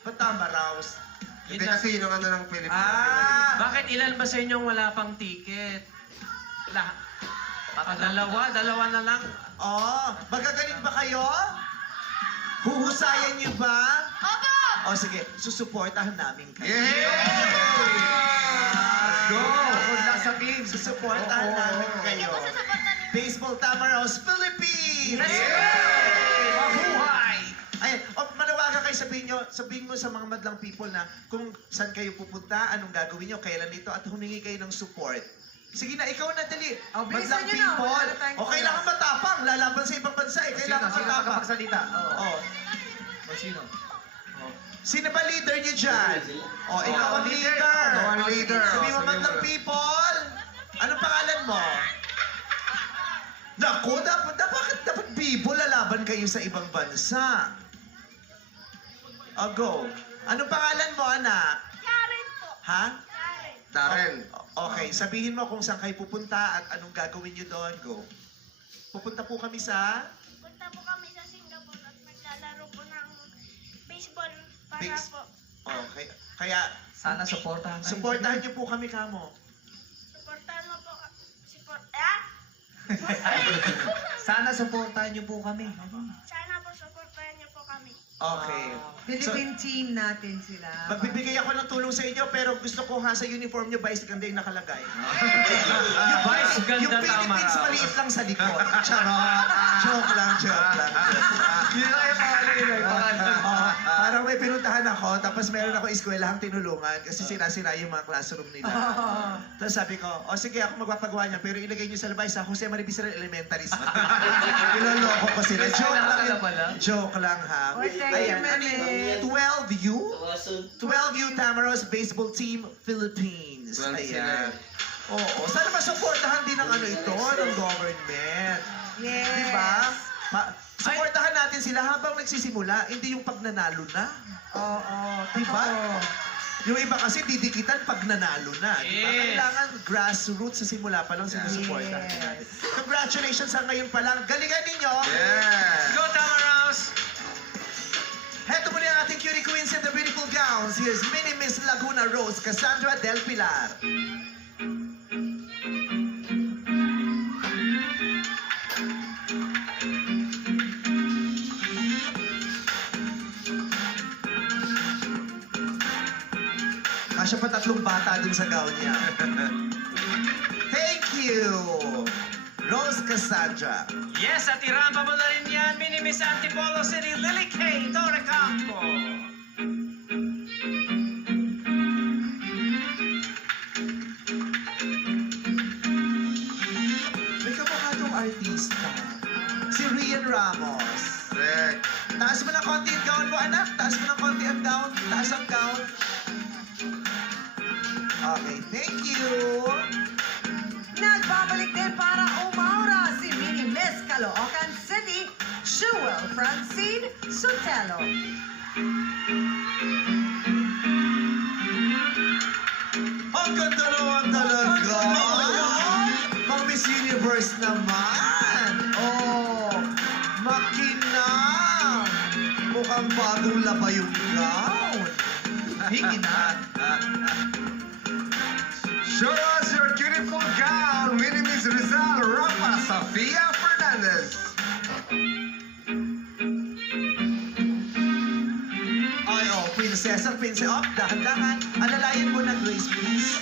Ba't Tamaraws? Hindi kasi yun ang ano ng Pilipinas. Bakit ilan ba sa inyong wala pang ticket? Dalawa na lang. Oh, magagaling ba kayo? Huhusayan niyo ba? Opo! O sige, susuportahan namin kayo. Let's go! Good luck sa team. Susuportahan namin kayo. Baseball Tamaraos, Philippines! Mabuhay! Ay, manawagan kayo, sabihin mo sa mga madlang people na kung saan kayo pupunta, anong gagawin nyo, kailan dito, at humingi kayo ng support. Sige na, ikaw na, dali. bilisan Madlang nyo na, people. wala na tayong O kailangan matapang, lalaban sa ibang bansa eh. Kailangan Sino matapang. makapagsalita? Oh. Sino? Sino ba leader niyo dyan? O, ikaw ang leader. Ikaw ang leader. Sabi mo, Sabi mo. madlang people. Anong pangalan mo? Naku, dapat bibo, lalaban kayo sa ibang bansa. O, go. Anong pangalan mo, anak? Karen po. Ha? Darren. Okay, sabihin mo kung saan kayo pupunta at anong gagawin niyo doon. Go. Pupunta po kami sa... Punta po kami sa Singapore at maglalaro po ng baseball para Base- po Okay. Kaya, Sana supportahan kayo. supportahan niyo po kami, kamo. supportahan mo po Sana supportahan niyo po kami. sana po supportahan niyo po kami. Okay. Philippine team natin sila. Magbibigay ako ng tulong sa inyo, pero gusto ko ha sa uniform nyo, Vice ganda yung nakalagay. Vice ganda, Yung tama Philippines raw. maliit lang sa likod. Charot. Joke lang. Yun lang yung pangalan nila, yung pangalan. Parang may pinuntahan ako, tapos meron ako eskwelahang tinulungan kasi sinasira yung mga classroom nila. Tapos sabi ko, o sige, ako magpapagawa niya, pero ilagay niyo sa labay sa Jose Maribisera Elementary School. Iloloko ko sila. Joke lang yun. Joke lang ha. Oy, thank you, Meme. 12U? 12U Tamaros Baseball Team Philippines. 12 Ayan. Oo. Sana masuportahan din ng ano ito, ng government. Yes. Diba? Suportahan natin sila habang nagsisimula, hindi yung pag nanalo na. Oo. Diba? totoo. Yung iba kasi didikitan pag nanalo na. Diba? Yes. Kailangan grassroots sa simula pa lang sinusuportahan Yes. natin. Congratulations sa ngayon pa lang. Galingan ninyo! Yeah! Go, Tamaraos! Heto muna ang ating cutie queens in the beautiful gowns. Here's Mini Miss Laguna Rose, Cassandra Del Pilar. Kasya pa 3 bata dun sa gown niya. Thank you, Rose Cassandra. Yes, at irampa mo na rin yan, Mini Miss Antipolo City, Lily Kay Torrecampo. May kamukha tong artista. Si Rian Ramos. Correct. Taas mo ng konti ang gown mo, anak. Taas mo ng konti ang gown. Taas ang gown. Okay, thank you. Nagbabalik din para umaura si Mini Miss Caloocan City, Jewel Francine Sotelo. Ang ganda naman talaga. Pang Miss Universe naman. Oh, makinang. Mukhang bagong laba yung gown. Hingin na. Show us your beautiful gown, Mini Miss Rizal Rafa Sofia Fernandez. Ay, oh, prinsesa, prinsesa. Oh, dahan-dahan. Alalayan mo na, Grace, please.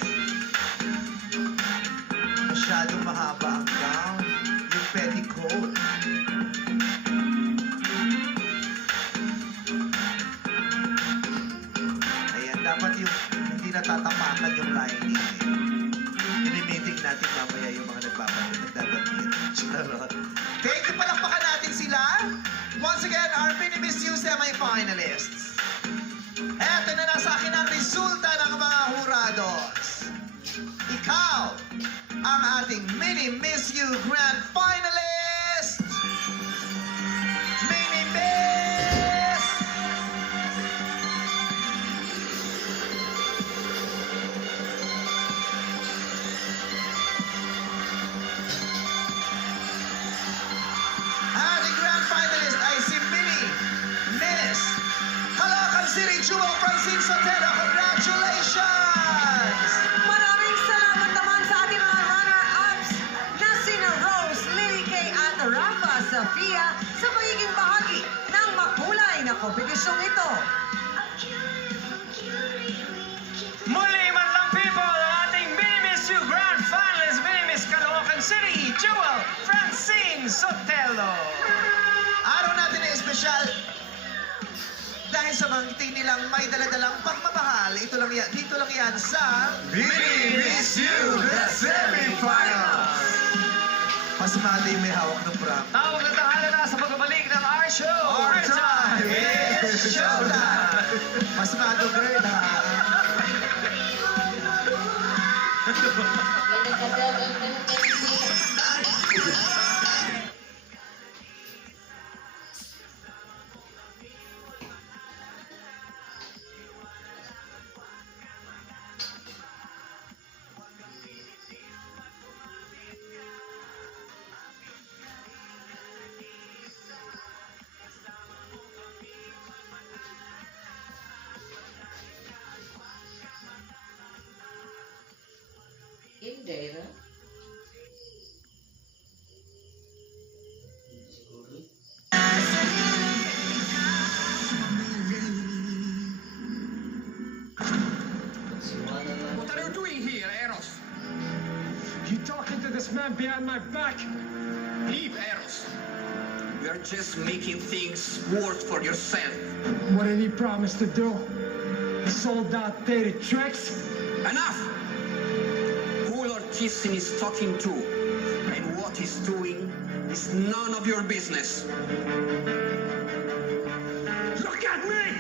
Masyadong mahaba ang gown. Yung petticoat. Ayan, dapat yung hindi natatapakan yung lining. Mini-meeting natin mamaya yung mga nagdadamit. Charot. Thank you, palakpakan natin sila. Once again, our Mini Miss U semi-finalists. Eto na nasa akin ang resulta ng mga hurados. Ikaw, ang ating Mini Miss U Grand Finalist! Mini Miss! Ating Grand Finalist ay si Mini Miss Caloocan City, Jewel Francine Sotelo. Congratulations! Maraming salamat naman sa ating mga runner-ups na sina Rose, Lily Kay at Rafa Sofia sa pagiging bahagi ng makulay na kompetisyong ito. Muli man lang people, ang ating Mini-Miss You Grand Finalist, Mini-Miss Caloocan City, Jewel Francine Sotelo. Araw natin ay espesyal dahil sa mga ngiti nilang may daladalang pagmamahal. Dito lang yan sa Mini-Miss You, the semifinals! Pasimado yung may hawak ng pram. Tawag na tahala na sa pagbabalik ng our show. Our time is showtime! Pasimado girl ha. Hindi, no? What are you doing here, Eros? You talking to this man behind my back? Leave, Eros. We are just making things worse for yourself. What did he promise to do? He sold out dated tricks? Enough! Who Lord Kissing is talking to and what he's doing is none of your business. Look at me!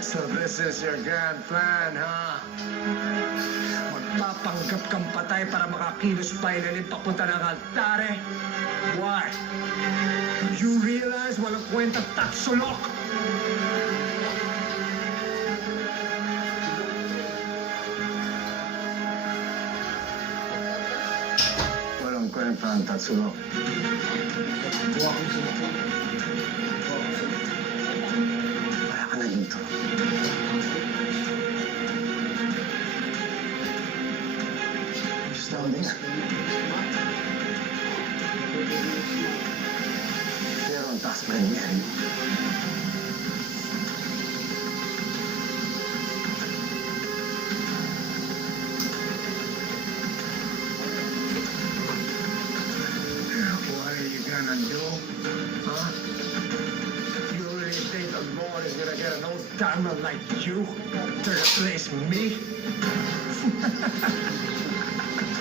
So this is your grand plan, huh? Magpapanggap kang patay para makakilos pa ilalim papunta ng altare? Why? You realize walang kwentang taksulok? Walang kwentang taksulok. Buwa kong sinutong. Wala ka na dito. Down there. Pero ang taas pa rin yan. What are you gonna do? Huh? You really think the Lord is gonna get an old timer like you to replace me?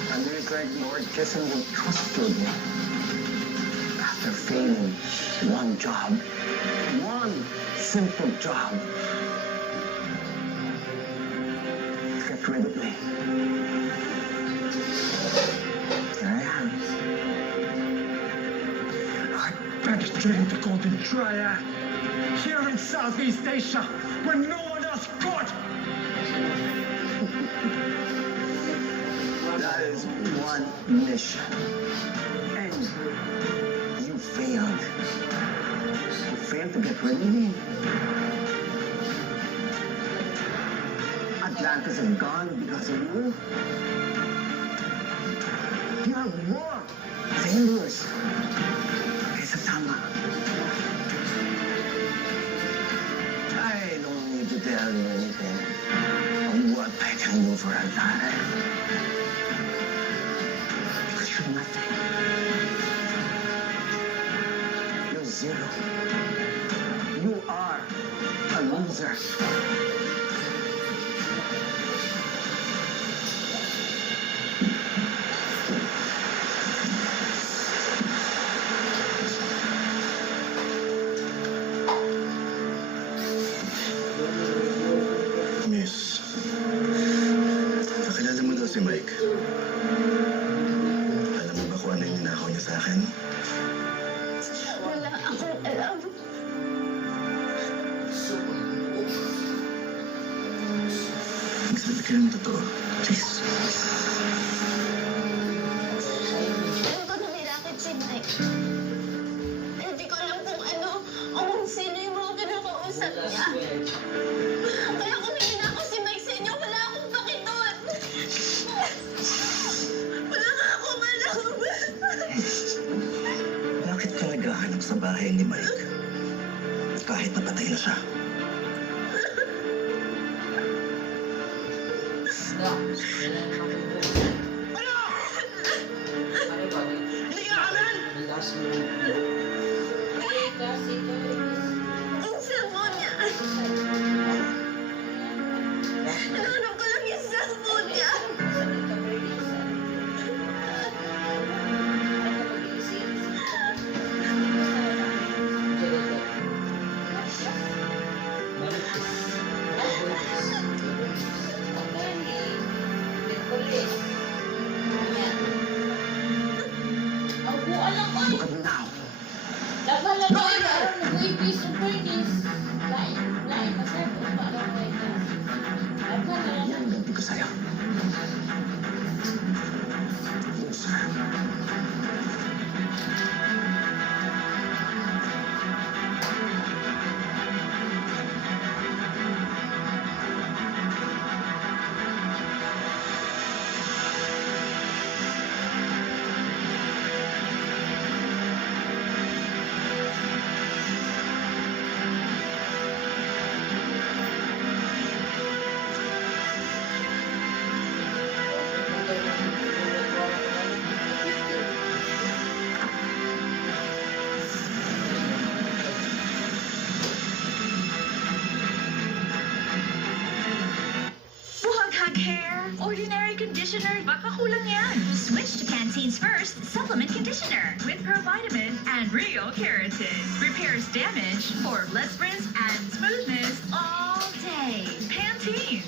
And do you think Lord Kissing will trust you again? After failing one job, one simple job, get rid of me. Here I am. I penetrated the Golden Triad here in Southeast Asia when no one else could. That is one mission. And you failed. You failed to get rid of me. Atlantis is gone because of you. You are more failures. Kaysa tama. I don't need to tell you anything of what I can do for Altare. You're nothing. You're zero. You are a loser. ka ng totoo. Please. Alam ko na may racket si Mike. Hindi ko alam kung ano o kung sino yung mga kinakausap niya. Kaya kung hindi na ako si Mike sa inyo, wala akong pakitun. Wala nga akong alam. Bakit ka naghahanap sa bahay ni Mike? Kahit napatay na siya. Ang cellphone niya. Nananong ko lang yung cellphone niya. Look at now. Yan, ganti ko sa'yo. Loser. Buhaghag hair, ordinary conditioner, baka kulang yan. Switch to Pantene's first supplement conditioner with provitamin and real keratin. Repairs damage for less rinse and smoothness all day. Pantene.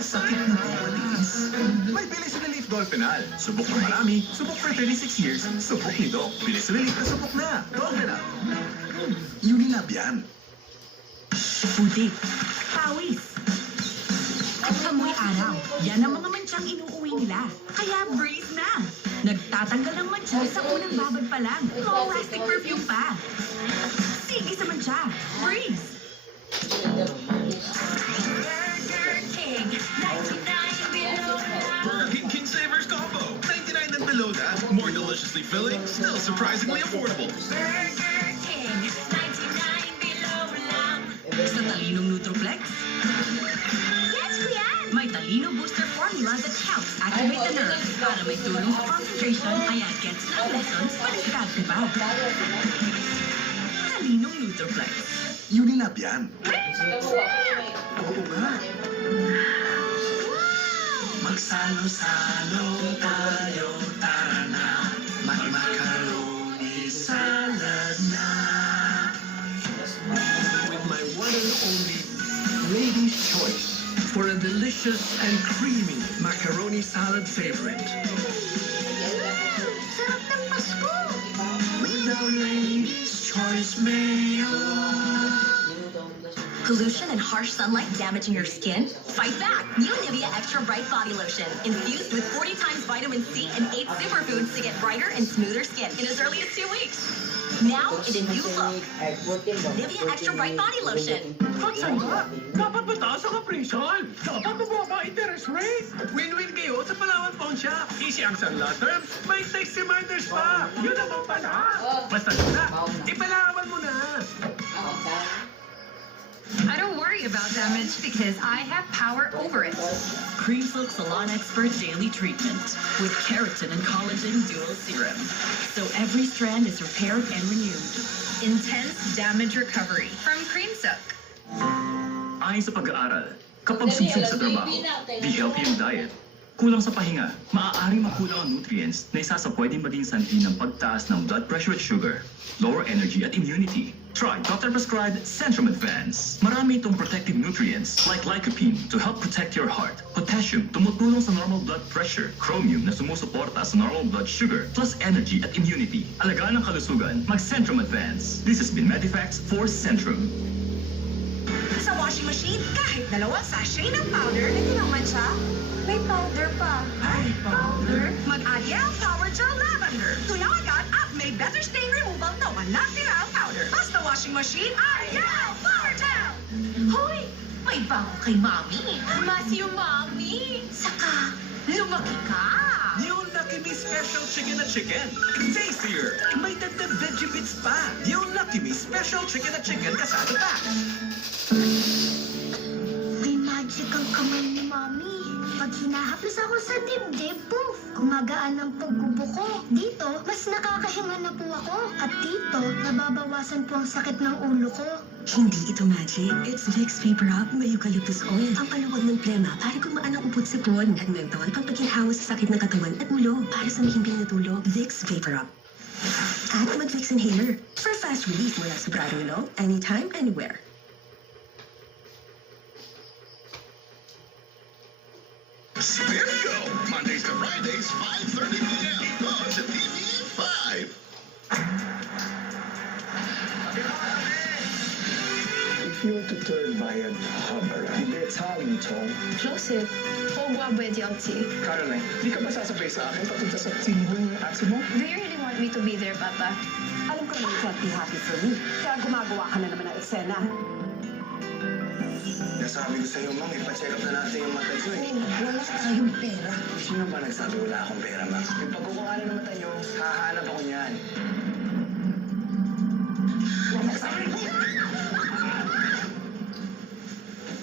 Sakit na pagpatiis. May Bilis Relief Dolphinal. Subok na marami, subok for 36 years, subok ni Doc. Bilis Relief na subok na. Dolphinal. Unilab yan. Puti, pawis, at amoy araw. Yan ang mga mansyang inuuwi nila. Kaya breeze na. Nagtatanggal ng mantsa sa unang babad pa lang. Long-lasting perfume pa. Sige sa mantsa. Breeze. Burger King, 99 below lang. Burger King Savers Combo. 99 and below that. More deliciously filling, still surprisingly affordable. Burger King, 99 below lang. Sa talinong Nutroflex? Yes, Kuya! May talino booster formula that helps activate the nerves para may tulong sa concentration, kaya gets na ang lessons, paliskarte pa. Talinong Nutroflex. Unilab yan. Oo nga. Magsalo-salo tayo, tara na. Mag-macaroni salad na. With my one and only Lady's Choice for a delicious and creamy macaroni salad favorite. Sarap ng Pasko. With our Lady's Choice mayo. Pollution and harsh sunlight damaging your skin? Fight back! New Nivea Extra Bright Body Lotion. Infused with 40 times vitamin C and 8 superfoods to get brighter and smoother skin in as early as 2 weeks. Now in a new look. Nivea Extra Bright Body Lotion. Pagsangga, dapat mataas ang kapresyon. Dapat mababa interest rate. Win-win kayo sa Palawan Pawn Shop. Easy ang sanla terms, may text reminders pa. Yun naman pala. Basta na, ipalawan mo na. I don't worry about damage because I have power over it. Cream Silk Salon Expert Daily Treatment with keratin and collagen dual serum. So every strand is repaired and renewed. Intense damage recovery from Cream Silk. Ayon sa pag-aaral, kapag sugsog sa trabaho, di healthy ang diet, kulang sa pahinga, maaari makulang ang nutrients na isa sa pwedeng maging sanhi ng pagtaas ng blood pressure at sugar, lower energy at immunity. Try doctor-prescribed Centrum Advance. Marami itong protective nutrients like lycopene to help protect your heart, potassium tumutulong sa normal blood pressure, chromium na sumusuporta sa normal blood sugar, plus energy at immunity. Alagaan ang kalusugan, mag-Centrum Advance. This has been Medifax for Centrum. Sa washing machine kahit 2 sachet ng powder. Hindi naman siya. May powder pa. Ay, powder? Mag-Ariel Power Gel Lavender. Tunaw agad at may better stain removal na walang tirang powder. Basta washing machine, Ariel Power Gel! Hoy! May bago kay Mami. Mas yung Mami. Saka, lumaki ka. New Lucky Me Special Chicken at Chicken. Tastier! May dagdag veggie bits pa. New Lucky Me Special Chicken at Chicken kasado pa. May magic ang kamay ni Mami. Pag hinahaplos ako sa dibdib, poof! Gumagaan ang pagbubuko. Dito, mas nakakahinga na po ako. At dito, nababawasan po ang sakit ng ulo ko. Hindi ito magic. It's Vicks Vapor Up may eucalyptus oil. Ang paluwag ng plema para gumaan ang upot sipon. At menthol pang pagkinahawa sa sakit ng katawan at ulo para sa mahimbing na tulog. Vicks Vapor Up. At mag-Vicks Inhaler for fast relief mula sa bradong ilong, anytime, anywhere. Spin Go, Mondays to Fridays, 5:30 p.m. on sa TV5. If you were to turn by a hammer, it's Harry, Tom. Joseph, 我不会掉级。 Caroline, di ka ba sasabay sa akin papunta sa sinibong ng aso mo? Do you really want me to be there, Papa? Alam ko naman can't be happy for me. Kaya gumagawa ka na naman ng eksena. Nasabi ko sa'yo, Mang, ipacheck up na natin yung mata ko eh. Wala tayong pera. Sino ba nagsabi wala akong pera, Mang? Yung pagkukuhanan ng mata nyo, hahanap ako niyan.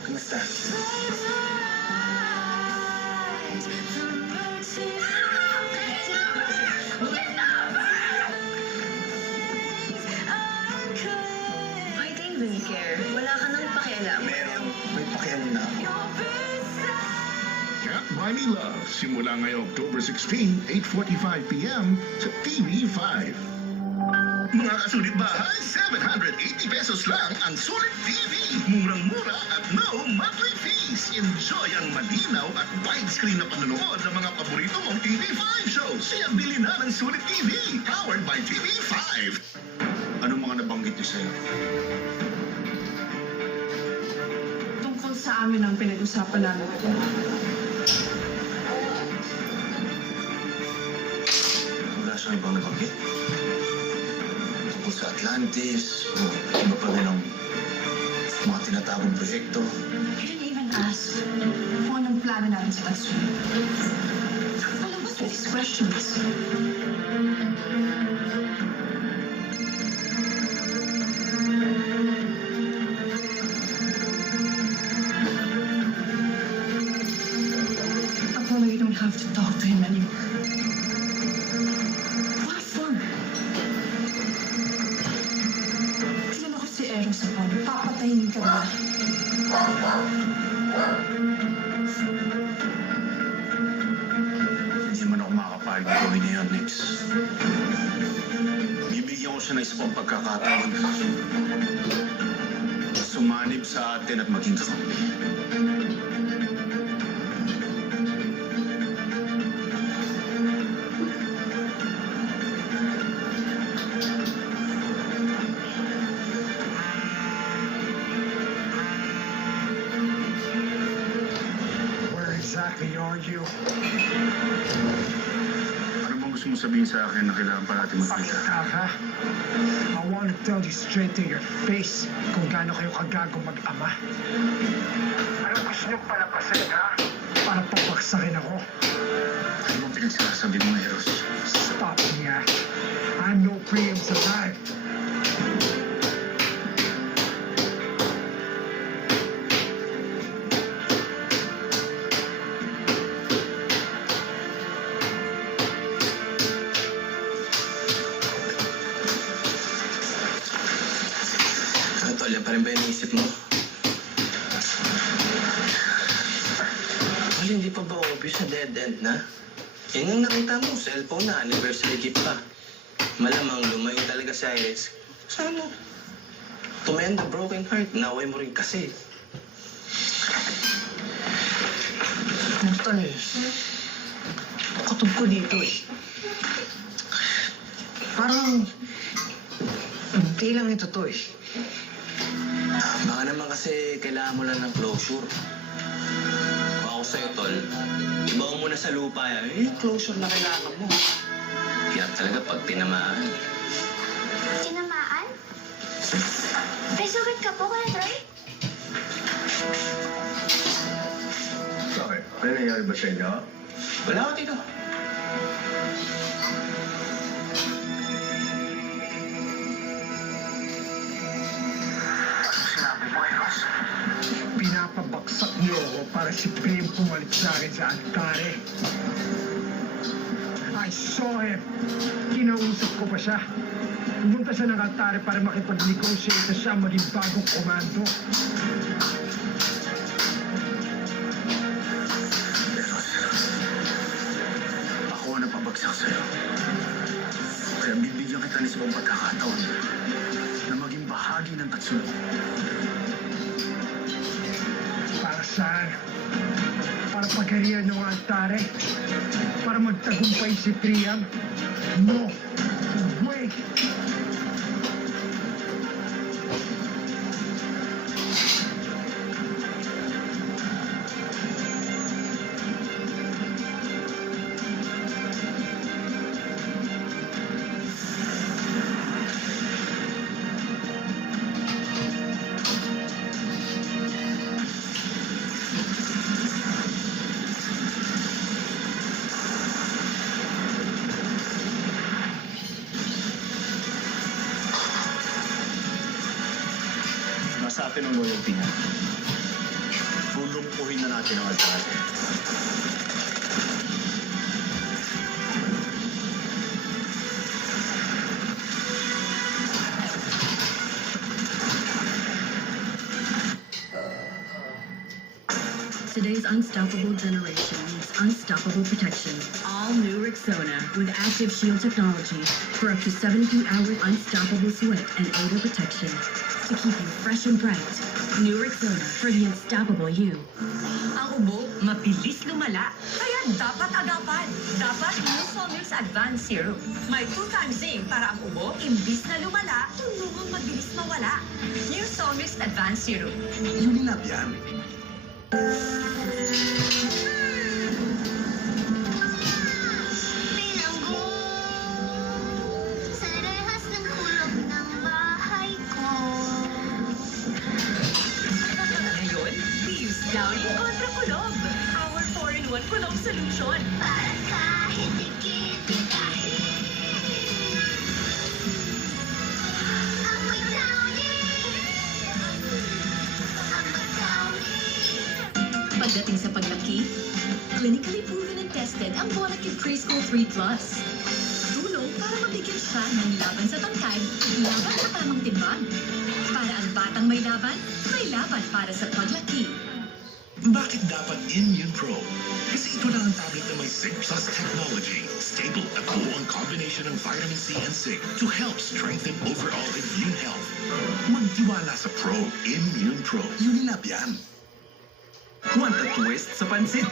Kumusta? Why do you even care? Wala ka nang pakialam. Meron. May pakialam na ako. Cat Money Love, simula ngayong October 16, 8:45 p.m. sa TV5. Mga kasulit bahay, 780 pesos lang ang sulit TV. Murang-mura at no monthly fees. Enjoy ang malinaw at widescreen na panonood ng mga paborito mong TV5 shows. Kaya bili na ng sulit TV, powered by TV5. Anong mga nabanggit niyo sa'yo? Tungkol sa amin ang pinag-usapan namin. Wala siyang ibang nabanggit? Tungkol sa Atlantis, o iba pa rin ang mga tinatawag proyekto. You didn't even ask kung anong plano namin sa Taswin. Alam mo with these questions. Apollo, you don't have to talk to him anymore. What for? Kilala ko si Eros, Apollo. Papatayin ka na. Hindi man ako makakapayag na gawin niya, Nix. Bibigyan ko siya ng isa pang pagkakataon. Sumanib sa atin at maging kakampi. Where exactly are you? Ano bang gusto mo sabihin sa akin na kailangan pa natin magkita? Ha? I want to tell you straight to your face kung gaano kayo kagago mag-ama. Ano gusto nyo palapasin, ha? Para papaksakin ako. Ano bang pinagsasabi mo, Eros? Stop me, ha? I know Priam's alive. Ano, Tol, yan pa rin ba iniisip mo? Tol, hindi pa ba obvious na dead end na? Yan yung nakita mo, cellphone na, anniversary gift pa. Malamang lumayo talaga si Iris. Sana, to mend the broken heart, naway mo rin kasi. Tol, kutob ko dito eh. Parang, hindi lang ito to eh. Baka naman kasi kailangan mo lang ng closure. Kung ako sa'yo, tol, ibaw mo na sa lupa yan. Yung closure na kailangan mo. Kaya talaga pag tinamaan. Tinamaan? May sugat ka po, Kuya Troy? Bakit? May nangyari ba sa inyo? Wala ako dito. Sinabi mo, Eros. Pinapabaksak niyo ako para si Prem pumalit sa akin sa altare. I saw him. Kinausap ko pa siya. Pumunta siya ng altare para makipag-negotiate na siya maging bagong komando. Eros, ako ang napabagsak sa'yo. Kaya bibigyan kita ng isang pagkakataon na maging bahagi ng Tatsuno. Para saan? Para pagkariyan ng altare? Para magtagumpay si Priam? No! Wait! Nasa atin ang loyalty niya. Lulumpuhin na natin ang altare. Today's unstoppable generation needs unstoppable protection. All new Rexona with active shield technology for up to 72 hours unstoppable sweat and odor protection to keep you fresh and bright. New Rexona for the unstoppable you. Ang ubo, mabilis lumala. Kaya dapat agapan. Dapat New Somix Advanced Syrup. May 2 times zinc para ang ubo, imbis na lumala, tulungang mabilis mawala. New Somix Advanced Syrup. Unilab yan. Bilanggo sa rehas ng kulog ng bahay ko. Ngayon, we use Downy kontra kulob. Our 4-in-1 kulob solution. Para kahit dikit kahit amoy Downy. Amoy Downy. Pagdating sa paglaki, clinically proven and tested ang Bonakid Preschool 3 Plus. Tulong para mabigyan siya ng laban sa tangkay, laban sa tamang timbang. Para ang batang may laban para sa paglaki. Bakit dapat Immune Pro? Kasi ito lang ang tablet na may Zinc Plus technology. Stable at buo ang combination ng vitamin C and zinc to help strengthen overall immune health. Magtiwala sa Pro. Immune Pro. Unilab yan. Want a twist sa pansit?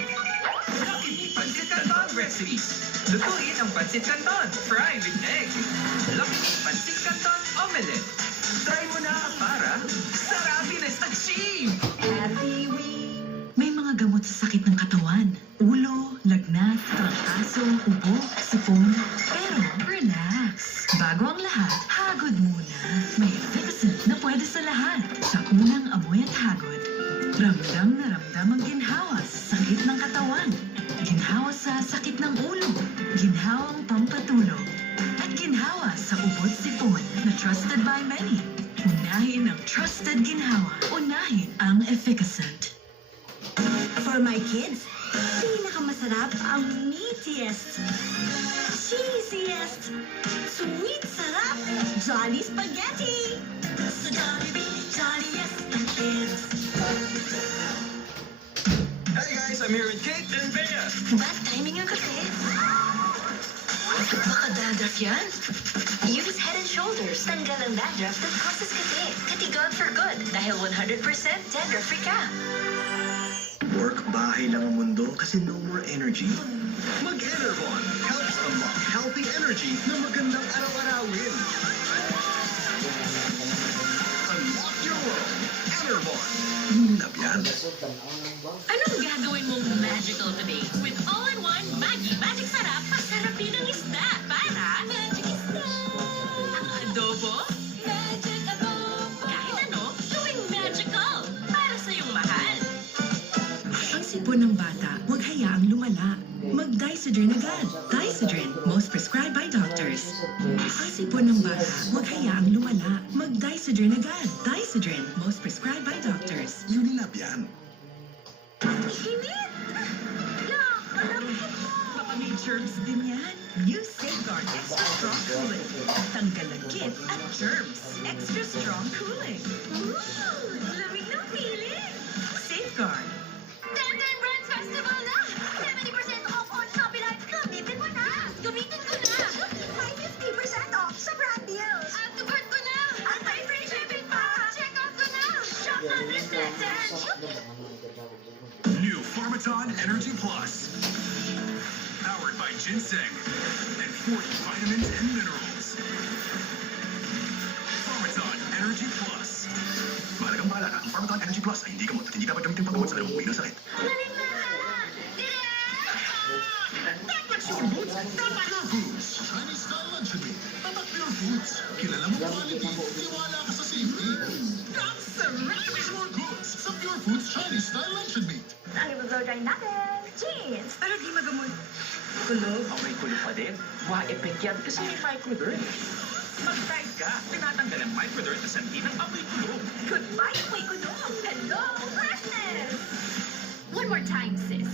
Lucky Me Pansit Canton recipes. Lutuin ang Pansit Canton, fry with egg. Lucky Me Pansit Canton Omelette. Try mo na para sa happiness achieve! Happy Week! May mga gamot sa sakit ng katawan. Ulo, lagnat, trangkaso, ubo, sipon. Pero relax. Bago ang lahat, hagod muna. May Efficacent na pwede sa lahat. Sa unang amoy at hagod. Ramdam na ramdam ang ginhawa sa sakit ng katawan. Ginhawa sa sakit ng ulo. Ginhawang pampatulog. At ginhawa sa ubot sipon na trusted by many. Unahin ang trusted ginhawa. Unahin ang Efficacent. For my kids, pinakamasarap ang meatiest, cheesiest, sweet sarap, Jolly Spaghetti! Sa Jollibee, jolliest ang kids. Hey guys, I'm here with Kate and Bea. Bad timing ang kape. Baka dandruff yan? Use Head and Shoulders. Tanggal ang dandruff that causes kape. Katigon for good dahil 100% dandruff-free ka. Work, bahay lang ang mundo kasi no more energy. Mag-Enervon helps unlock healthy energy na magandang araw-arawin. Unlock your world Anong gagawin mong magical today? With all-in-one Maggi Magic Sarap, pasarapin ang isda para Magic Isda! Ang adobo? Magic Adobo! Kahit ano, gawing magical para sa iyong mahal. Ang sipon ng bata, huwag hayaang lumala. Mag-Dysodren agad. Dysodren, most prescribed by doctors. Ang sipon ng bata, huwag hayaang lumala. Mag-Dysodren agad. Dysodren, most prescribed by doctors. Unilab yan. Hinit! Baka may germs din yan. New Safeguard Extra Strong Cooling. Tanggal lagkit at germs. Extra strong cooling. Ooh, lamig ng feeling. Safeguard. Tenden Brands Festival na! 70% off on Shopee Live. Gamitin mo na! Gamitin ko na! May 50% off sa brand deals. Add to cart ko na! At may free shipping pa! Check out ko na! Shop na Tenden! New Pharmaton Energy Plus. Powered by ginseng and 40 vitamins and minerals. Pharmaton Energy Plus. Mahalagang bahala ka, ang Pharmaton Energy Plus ay hindi gamot at hindi dapat gamitin paggamot sa dalawang buhay ng sakit. Dapat Pure Foods, dapat Pure Foods. Chinese style lunch meat. Dapat Pure Foods. Kilala mo quality, tiwala ka sa safety. Ang sarap! Pure Foods sa Pure Foods Chinese style lunch meat. Ang i-blow dry natin, jeans! Pero di magamot. Kulog? Ang may kulog pa din? Wa-epek yan kasi may microdurn. Mag-try ka. Tinatanggal ang microdurn na sanhi ng amoy kulog. Goodbye, amoy kunog! Hello, freshness! One more time, sis.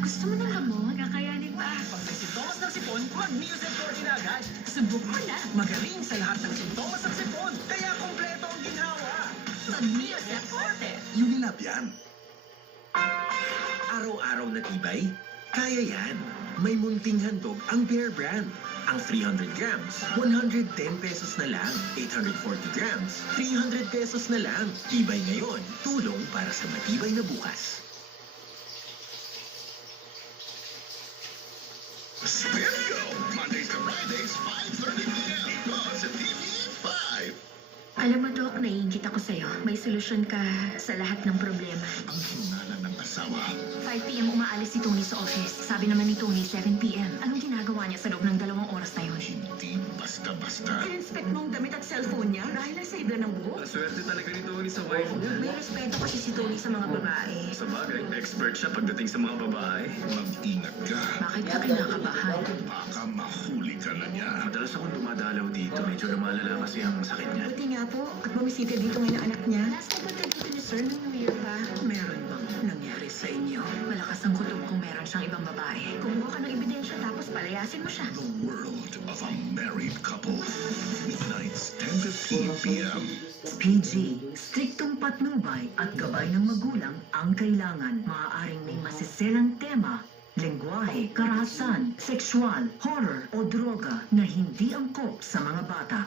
Gusto mo ng gamot? Kakayanin pa. Pag may sintomas ng sipon, mag-Neoset Forte na agad. Subok mo na. Magaling sa lahat ng sintomas ng sipon. Kaya kompleto ang ginhawa. Mag-Neoset Forte. Unilab yan. Araw-araw na tibay? Kaya yan. May munting handog ang Bear Brand. Ang 300 grams, 110 pesos na lang. 840 grams, 300 pesos na lang. Tibay ngayon, tulong para sa matibay na bukas. Spin Go! Mondays to Fridays, 5:30 p.m. Sa TV5. Alam mo, Doc, naiingit ako sa'yo. May solusyon ka sa lahat ng problema. Ang hinala ng asawa. 5 p.m. umaalis si Tony sa office. Sabi naman ni Tony, 7 p.m. Anong ginagawa niya sa loob ng 2 oras na yun? Hindi basta-basta. In-inspect mo ang damit at cellphone niya dahil nasa ibla ng buhok. Swerte talaga ni Tony sa wife niya. May respeto kasi si Tony sa mga babae. Sa bagay, expert siya pagdating sa mga babae. Mag-ingat ka. Bakit ka kinakabahan? Baka mahuli ka na niya. Madalas akong dumadalaw dito. Medyo lumalala kasi ang sakit niya. Buti nga po, at bumisita dito ngayon ang anak niya. Last na ba dito ni Sir nung New Year pa? Meron bang nangyari sa inyo? Malakas ang kutob kung meron siyang ibang babae. Kumuha ka ng ebidensya tapos palayasin mo siya. The world of a married couple. Weeknights, 10:15 p.m. PG, striktong patnubay at gabay ng magulang ang kailangan. Maaaring may masiselang tema, lengguwahe, karahasan, sexual, horror o droga na hindi angkop sa mga bata.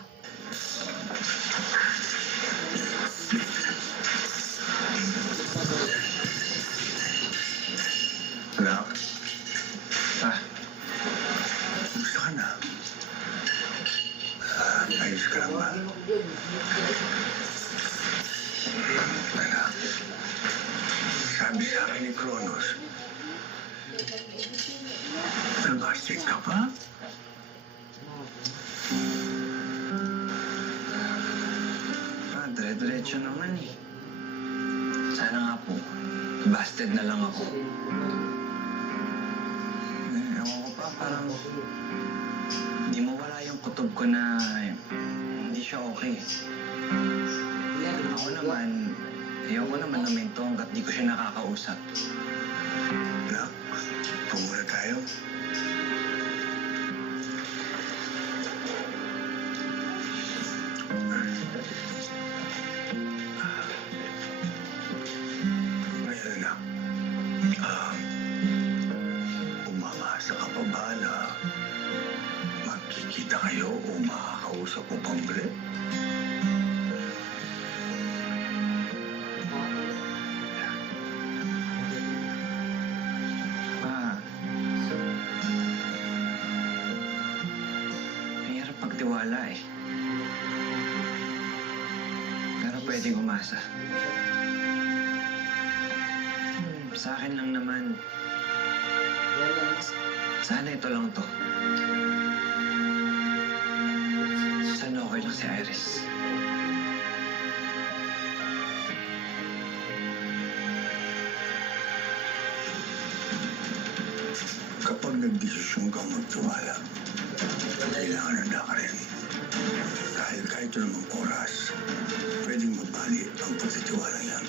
Anak. Gusto ka na? Ayos ka lang ba? Anak. Sabi sa akin ni Kronos, nag-astig ka pa? Dire-diretso naman eh. Sana nga po, busted na lang ako. Ewan ko pa, parang hindi mo wala yung kutob ko na hindi siya okay. Ako naman, ayoko naman na minto hanggat di ko siya nakakausap. Anak, pumura tayo. Ngayon na, umamasa ka pa ba na magkikita kayo o makakausap mo pang ulit? Ma, mahirap pagtiwala eh. Pero pwedeng umasa. Sa akin lang naman. Sana ito lang to. Sana okay lang si Iris. Kapag nagdesisyon kang magtiwala, kailangan handa ka rin. Dahil kahit anumang oras, pwedeng mabali ang pagtitiwala yan.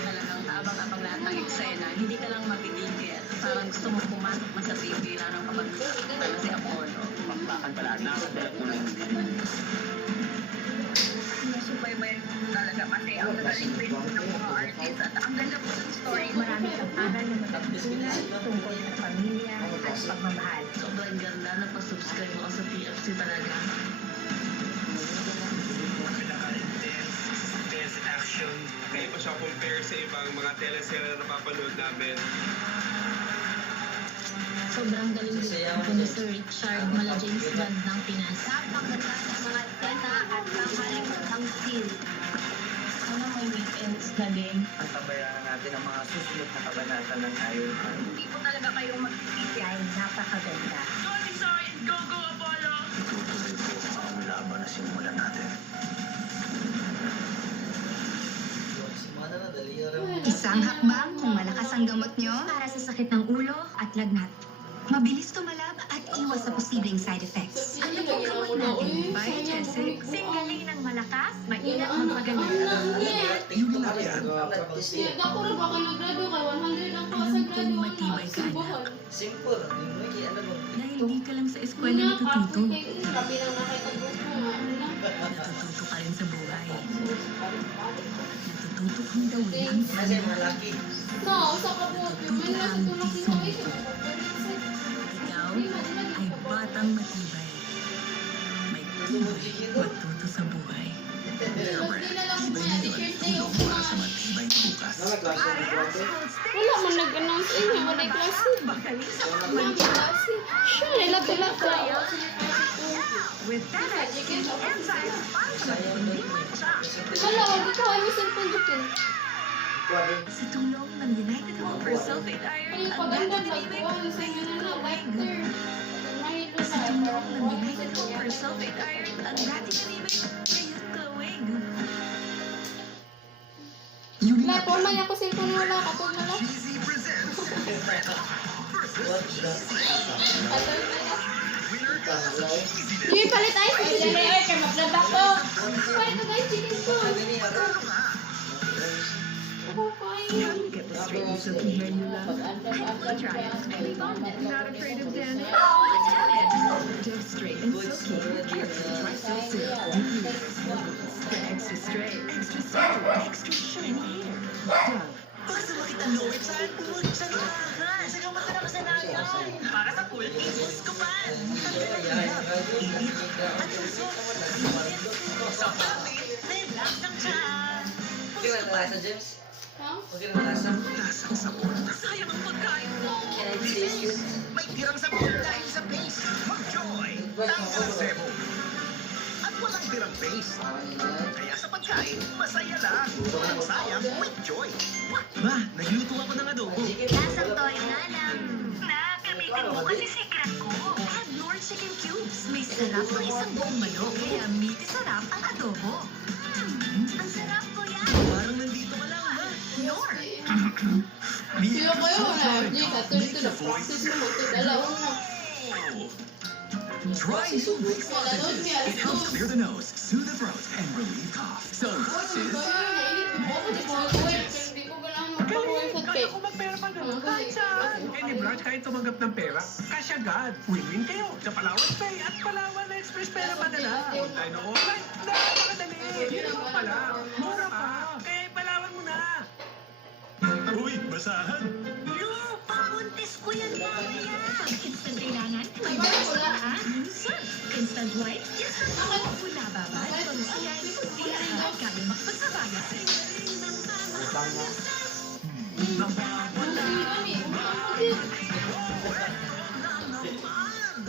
Talagang kaabang-abang lahat ng eksena. Hindi ka lang mapipigil. Parang gusto mo pumasok na sa TV lang ng kapag na si Apollo. Bakbakan pala, nakakadalap mo lang. Sinusubaybay talaga kasi ang nagaling rin po ng mga artist at ang ganda po ng story. Marami kang aral na matagpunan tungkol sa pamilya at pagmamahal. Sobrang ganda. Nagpa-subscribe ako sa TFC talaga. Action. Kaya pa siya compare sa ibang mga teleserye na napapanood namin. Sobrang galing din ni Sir Richard Mala James Bond ng Pinas. Napakaganda ng mga tena at kakalimutang feel. Sana may weekends na din. Ang tabayanan natin ang mga susunod na kabanata ng Iron Man. Hindi po talaga kayo magpipili ay napakaganda. Go design! Go, go, Apollo! Itutuloy ko ang laban na simulan natin. Isang hakbang kung malakas ang gamot nyo para sa sakit ng ulo at lagnat. Mabilis tumalab at iwas sa posibleng side effects. Ano pong gamot natin? By Jessic. Singgaling ng malakas, maingat magpagaling. Yun lang yan. Alam kong matibay ka, anak. Dahil di ka lang sa eskwela natututo. Natututo ka rin sa buhay. Natututo kang gawin ang tama. Natututo kang isumito. Ikaw ay batang matibay. May tuloy matuto sa buhay. Wala man nag-announce inyo, wala klase. Wala klase. Siya, nila-tila ko. With that, enzymes function hindi matcha. Hala, wag ikaw ay may cellphone dyan. Sa tulong ng United Hope for Sulfate Iron, Ay, ang paganda dati ba? ni Ano sa inyo na na, lighter. Mahilo Sa na. tulong ng United Hope for Sulfate Iron, ang dati kanibay ngayon kawig. Wala, forma niya ko cellphone wala, katog na lang. Cheesy presents. Winner ka sa Cheesy. Yung palit ay, dali ay, kaya magdada ko. Palit na guys, chicken ko. Panalo nga. Get the straight and silky hair you love. Try it. Baby Bonded. Not afraid of damage. Just straight and silky. Try so silk. Extra straight, extra silky, extra shiny hair. Dove. Baka sa makita lower child, sa lahat. Sa gamat na naman sa nayon. Para sa pool, isis ko pa. Sa kapit, relax ang chan. Lasang sabon. Sayang ang pagkain mo. May tirang sabon dahil sa base. Mag-joy. Tanggal ang sebo. At walang tirang base. Kaya sa pagkain, masaya lang. Walang sayang with joy. Ma, nagluto ako ng adobo. Lasang toyo nga lang. Gamitin mo kasi secret ko. Add Nor Chicken Cubes. May sarap ng isang buong manok. Kaya meaty sarap ang adobo. Ang sarap ko yan. Parang nandito ka lang, ma. Nor. Sila kayo na, Jay, sa tuloy ko na practice mo, magtidala una. Dry new Vicks lozenges. It helps clear the nose, soothe the throat, and relieve cough. So, sis, Kaya ko magpera pa doon. Kahit saan. Any branch, kahit tumanggap ng pera, cash agad. Win-win kayo sa Palawan Pay at Palawan Express Pera Padala. Online o offline, napakadali. Yun naman pala. Mura pa. Kaya ipalawan mo na. uy, basahan. Pamuntis ko yan mamaya. Pag instant kailangan, may bukas na ha? Surf, instant white, instant white. Wala babad, paruayan, kundi agad kaya makapagsabayan.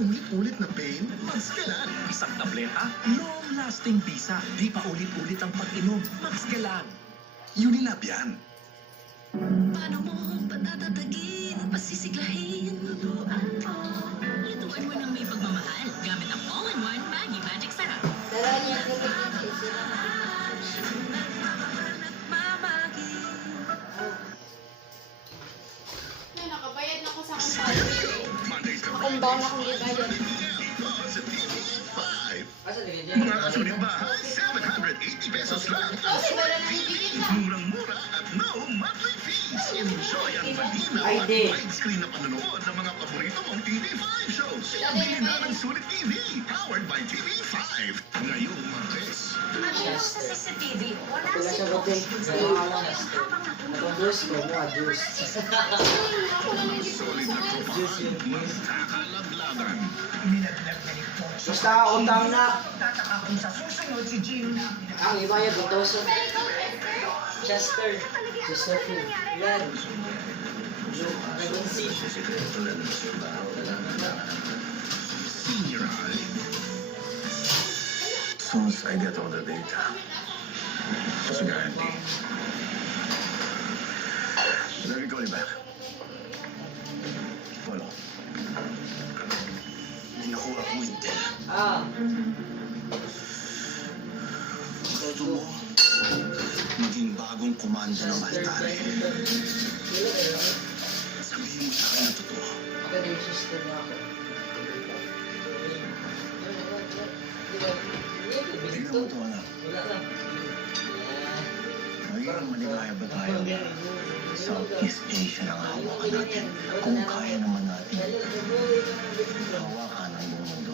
Ulit-ulit na pain, Max Galan. Isang tableta, long-lasting bisa. Di pa ulit-ulit ang pag-inom. Max Galan. Unilab yan. Paano mo patatatagin, pasisiglahin, lutuan mo? Lutuan mo ng may pagmamahal gamit ang all-in-one Maggi Magic Sarap. Nakabayad na ko sa Mondays to akong baon akong gibayad. sa TV5. Mga kasulit bahay, 780 pesos lang. Murang-mura at no monthly fees. Enjoy ang malinaw at widescreen na panonood ng mga paborito mong TV5 shows. Bili na ng Sulit TV, powered by TV5. Ngayong Martes. Kasi sa TV, wala si Coach. Yung habang Solid na tropahan, magkakalablagan. Nilaglag na ni Coach. Basta utang na. Tataka kung sa susunod si Gino na. Ang iba yung butoso. Chester. Josephine. Yan. Senior High. As soon as I get all the data, just guarantee. Let me call you back. Follow. May nakuha akong intel. Gusto mo maging bagong komando ng Altare. Sabihin mo sa akin na totoo. Tingnan mo ito, anak. Magiging maligaya ba tayo? Southeast Asia ang hawakan natin. Kung kaya naman natin, hawakan ang buong mundo.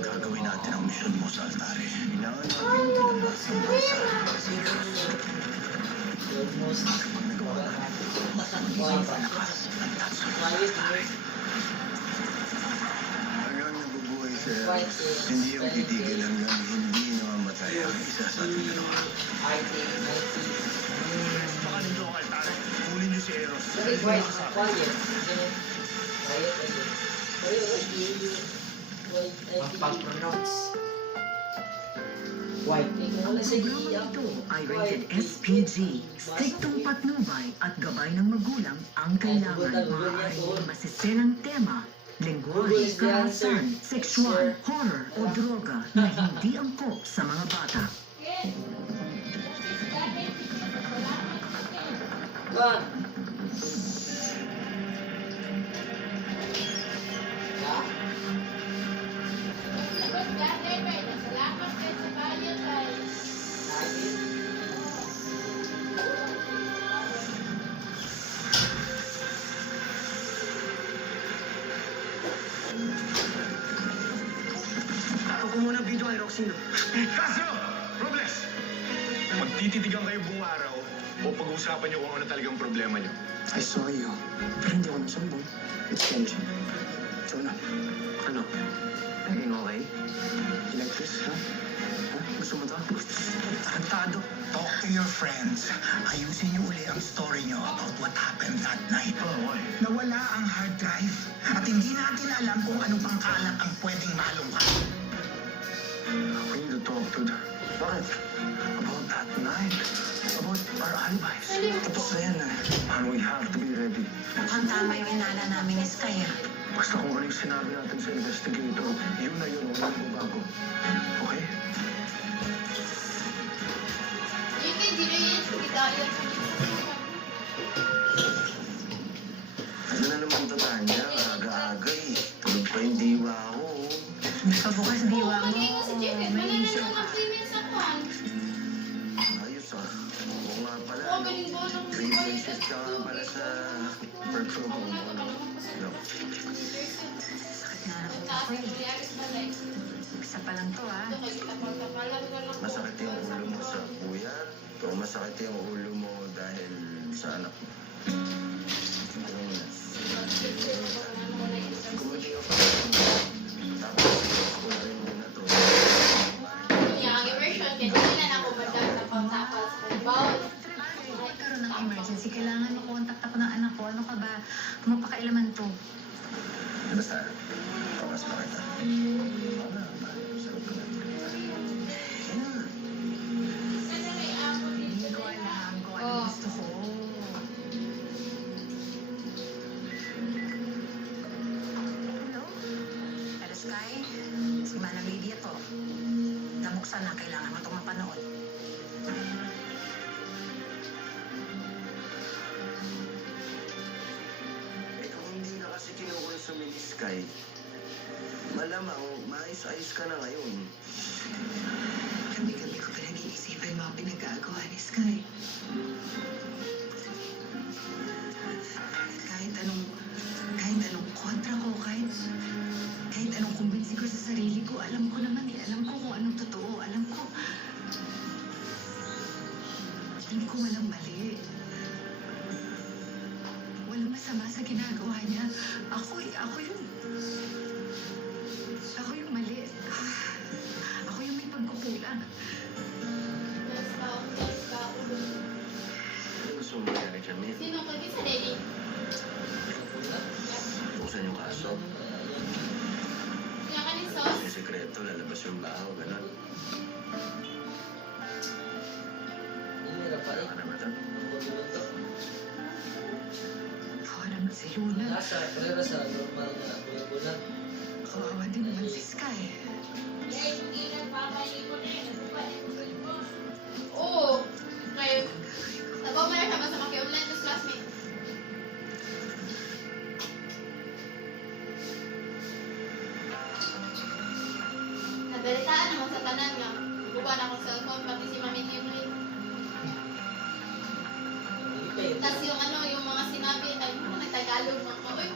Gagawin natin ang misyon mo sa Altare. Kailangan natin tinabas ang bansa sa ikaso. Kapag nagawa natin, magiging palakas ang tatso ng Altare. Hanggang nabubuhay sa Eros, hindi yung titigil hanggang hindi namamatay ang isa sa ating dalawa. Baka nito ang Altare. Kunin niyo si Eros. Pag-pronounce. Ang programang ito ay rated SPG. Striktong patnubay at gabay ng magulang ang kailangan. Maaaring masiselang tema, lengguwahe, karahasan, sexual, horror o droga na hindi angkop sa mga bata. God. Ako muna video kay Roxino. Castro! Robles! Magtititigan kayo buong araw o pag-uusapan niyo kung ano talagang problema niyo. I saw you. Pero hindi ako nasumbong. It's Kenji. Jonah. Ano? Naging okay? You like this, ha? Gusto mo to? Tarantado. Talk to your friends. Ayusin niyo uli ang story niyo about what happened that night. Oo, okay. Nawala ang hard drive at hindi natin alam kung ano pang kalat ang pwedeng malungkat. We need to talk to the... Bakit? About that night. About our alibis. Tapos na yan, eh. Man, we have to be ready. Mukhang tama yung inala namin ni Sky. Basta kung ano yung sinabi natin sa investigator, yun na yun, walang bago. Okay? Ano na naman to, Tanya? Aga-aga eh. Tulog pa yung diwa ko. Pagbukas diwa mo, may issue ka. Ayos ah. Oo nga pala. Grade 1 shift ka nga pala sa work from home. Yup. Sakit nga ng utak ko eh. Isa pa lang to ah. Masakit yung ulo mo sa puyat o masakit yung ulo mo dahil sa anak mo? Ano mo na? Gumuli ka pa. Tapos, kung rin mo na to. Magkaroon ng emergency, kailangan makontak ako ng anak ko. Ano ka ba? Mapakailaman to. Basta, tawas pa kita. Wala, sarap ka na. Hindi ko alam kung ano gusto ko. Hello? Hello, Sky? Si Manang Lydia to. Nabuksan na, kailangan mo itong mapanood. Eh kung hindi na kasi kinukonsume ni Sky, malamang maayos-ayos ka na ngayon. Gabi-gabi ko pinag-iisipan mga pinag-aagawa ni Sky. Kahit anong kontra ko, kahit anong kumbinsi ko sa sarili ko, alam ko naman eh, alam ko kung anong totoo, alam ko. Hindi ko walang mali. Walang masama sa ginagawa niya. Ako yung mali. Ako yung may pagkukulang. Ano gusto mo mangyari dyan, Mir? Buksan yung kaso. Yung sekreto, lalabas yung baho, gano'n. Wala ka na ba ito? Kawawa naman si Luna. Kawawa din naman si Sky. Oo. Kayo. Sabaw mo na siya sa maki-online ko classmate. Nabalitaan naman sa tanan nga. Buwan akong cellphone, pati si Mami Kimli. Tapos yung yung mga sinabi, nagtagalog mga ko. Uy,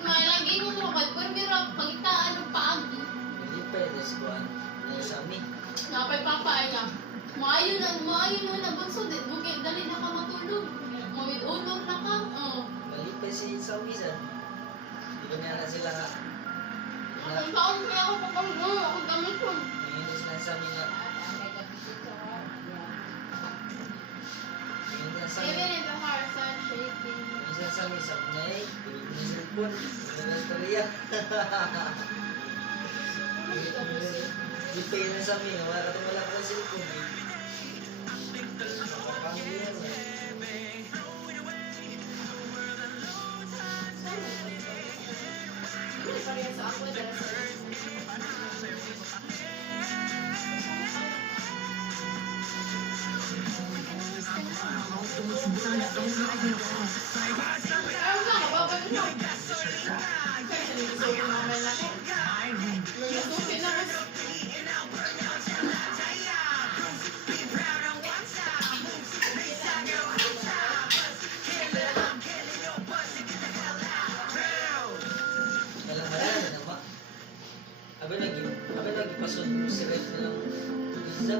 mga lagi mo mo kalpon, pero pagitaan ng paagi. Napay papa ay lang. Maayo na bunso, bukit dali na ka matulog. Mawid honor na ka. Ang taon kaya ako papanggo, ako gamit ko. Even in the heart, sun shaking. Parehas ako, Abi lagi pasod si Red ng pizza.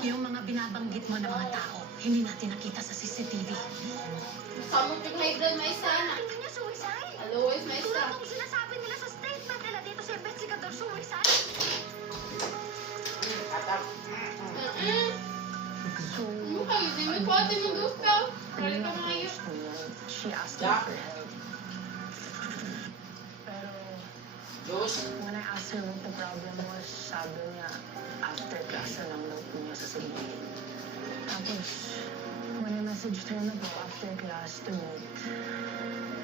Yung mga binabanggit mo ng mga tao, Hindi natin nakita sa CCTV. Samot yung high blood maestra na. Hindi niya suicide. Always maestra. Tulad ng sinasabi nila sa statement nila dito sa investigador, suicide. Mukha, hindi mo po ate mag-uska. Kaya ka mga yun. She asked me for help. Pero when I asked her what the problem was, sabi niya after class na lang daw po niya sasabihin. Tapos, when I messaged her na po after class to meet,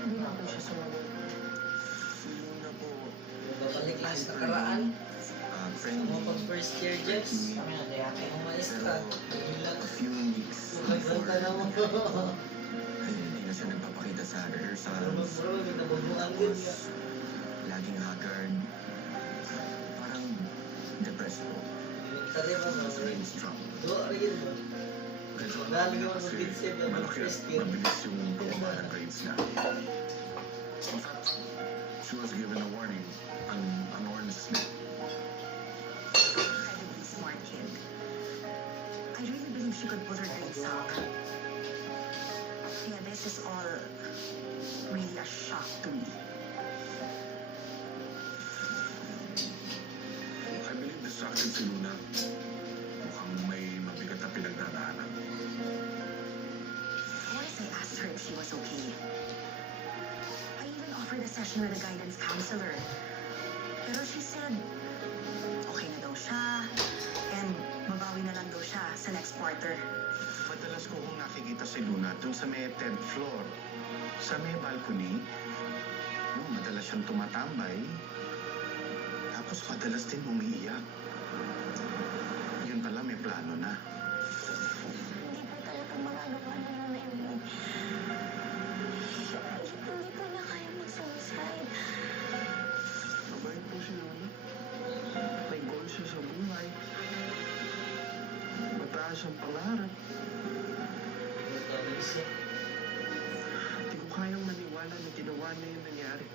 hindi na po siya sumagot. Luna po. Babalik lang sa nakaraan. Friendly. Mga pag first year, Jeps. Ang maestra. A few weeks Nagsalta naman. hindi na siya nagpapakita sa rehearsals. Bro, may nabubuan din ka. Laging haggard. Parang depressed po. Tadi pa ba? Mas really strong. Doon, rin ba? Medyo Dami niya ka kasi mag-visit na malaki at first year. mabilis yung pababa ng grades niya. In fact, she was given a warning, an orange slip. Incredibly smart kid. I really believe she could pull her grades up. Yeah, this is all really a shock to me. I believe distracted si Luna. Mukhang may mabigat na pinagdadaanan. Once I asked her if she was okay. I even offered a session with a guidance counselor. Pero she said, okay na daw siya, and mabawi na lang daw siya sa next quarter. Madalas ko kung nakikita si Luna dun sa may 10th floor. Sa may balcony, madalas siyang tumatambay. Tapos madalas din umiiyak. Yun pala, may plano na. Hindi po talaga magagawa ni Mama Emily. Hindi po niya kaya mag-suicide. Mabait po si Luna. May goal siya sa buhay. Mataas ang pangarap. Hindi ko kayang maniwala na ginawa niya yung nangyari.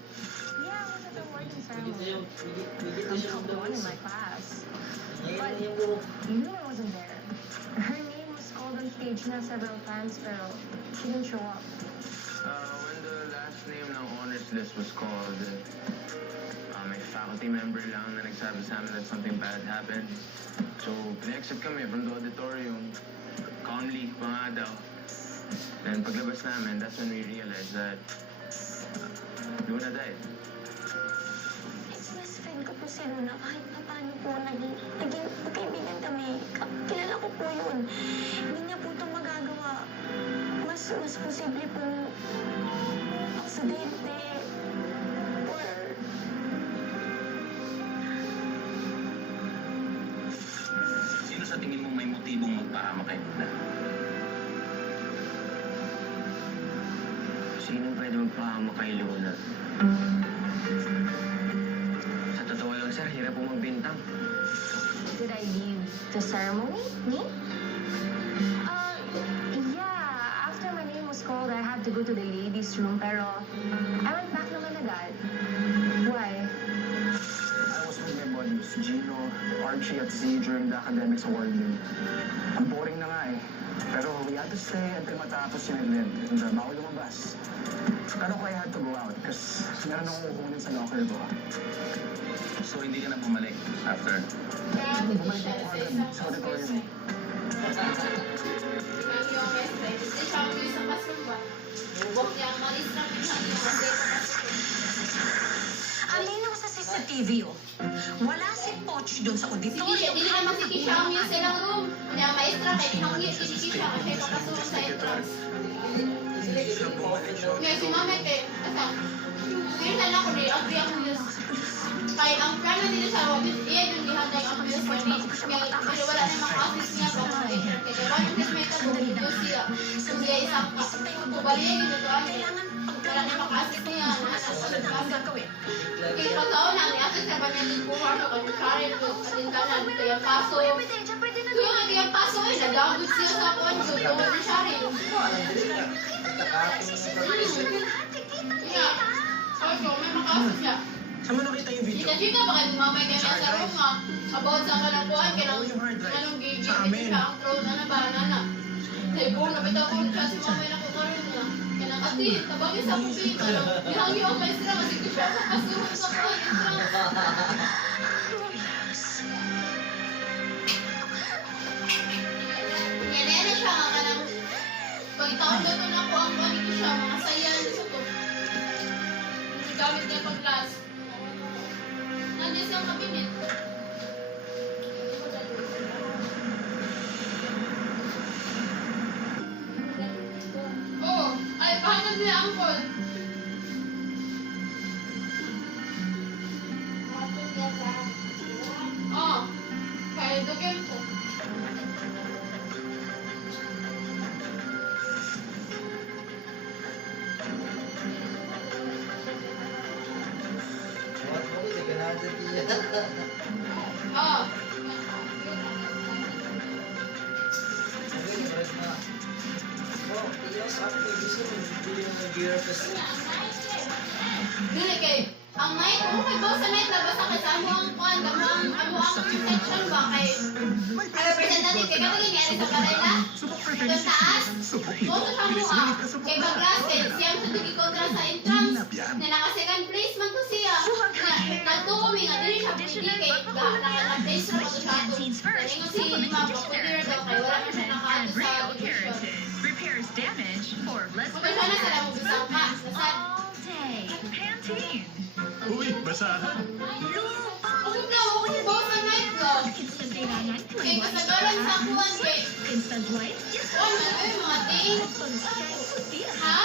Yeah, I was at the morning Pwede ceremony. yung, pwede I'm siya top one in my class. Ngayon yung buhok. Luna wasn't there. Her name was called on stage na several times, pero she didn't show up. When the last name ng honors list was called, may faculty member lang na nagsabi sa amin that something bad happened. So, pina-exit kami from the auditorium. Calmly, pa nga daw. Then paglabas namin, that's when we realized that Luna died. Best friend ko po si Luna kahit na paano po naging magkaibigan kami. Kilala ko po yun. Hindi niya po ito magagawa. Mas posible pong aksidente or Sino sa tingin mo may motibong magpahama kay Luna? Sino pwede magpahama kay Luna? Sa totoo lang, sir, hirap po magbintang. did I leave the ceremony? Me? Yeah. After my name was called, I had to go to the ladies' room, pero I went back naman agad. Why? I was with my buddies, Gino, Archie at Z during the academics award din. Ang boring na nga eh. Pero we had to stay until matapos yung event and bawal lumabas. Pero ko I had to go out kasi meron akong kukunin sa locker ko. So hindi ka na bumalik after? Bumalik ako agad sa auditorium. Alinaw sa CCTV, oh. Wala si Poch doon sa auditorium. Dili naman si Kisha ang yun silang room. Kaya maestra, kaya hinangit si Kisha kasi papasok sa entrance. Ngayon si Mama Te, asa? Ngayon na lang ko rin, agree ako yun. Kaya ang plano nila sa office, iya yung gihanday ang news for me. Pero wala na mga office niya pa mga entrance. Kaya wala yung kismeta ko, yung siya. Kung siya isang kubaliya yun ito, wala na maka-assist niya. Kaya pagkaon na, ni-assist sa kanya din po ako kung Karen ko, atintanan, kaya paso. Kaya nga kaya paso eh, nag-download siya sa kuwan ko, tawag ni Sharon. Kaya, sabi ko, may maka-assist siya. Saan mo nakita yung video? Chika-chika, baka lumamay kaya sa room nga. About sa kanapuan, kaya anong gigi, siya ang throne na ba, nana. Naibo, napita ko siya si mama na kukaroon niya. Kaya ati, tabangin sa pubig. Bihangyo ang maestra kasi ko siya sa kasuhan sa kuhan. Yan na siya nga kanang pagtaon na to na ko ang panig siya, mga sayan sa to. Gamit niya pag last. Nandiyan siyang kabinet. Oh, ay pahanap niya ang phone. Oh, kaya dugem ko. Oh. Dili kay ang night mo kay boss sa night labas sa kasama ang kuan ang section ba kay representative kay katong ngari sa Karela sa taas boto sa mo kay Baglasen siyang sa tugi kontra sa entrance na naka second place man to siya kadto kami nga dili siya pwede kay naka-place mo to siya ingon si Ma'am pwede ra daw kay wala man siya naka Repairs damage for less Kung sana sa lang bisang ka, all day. Pantene. Uy, basahan. Huwag na, huwag yung boss ang night ko. Instant day na night. Kaya kasagalan sa kuwan kay, Instant white. oh, ay, mga ting. Ha?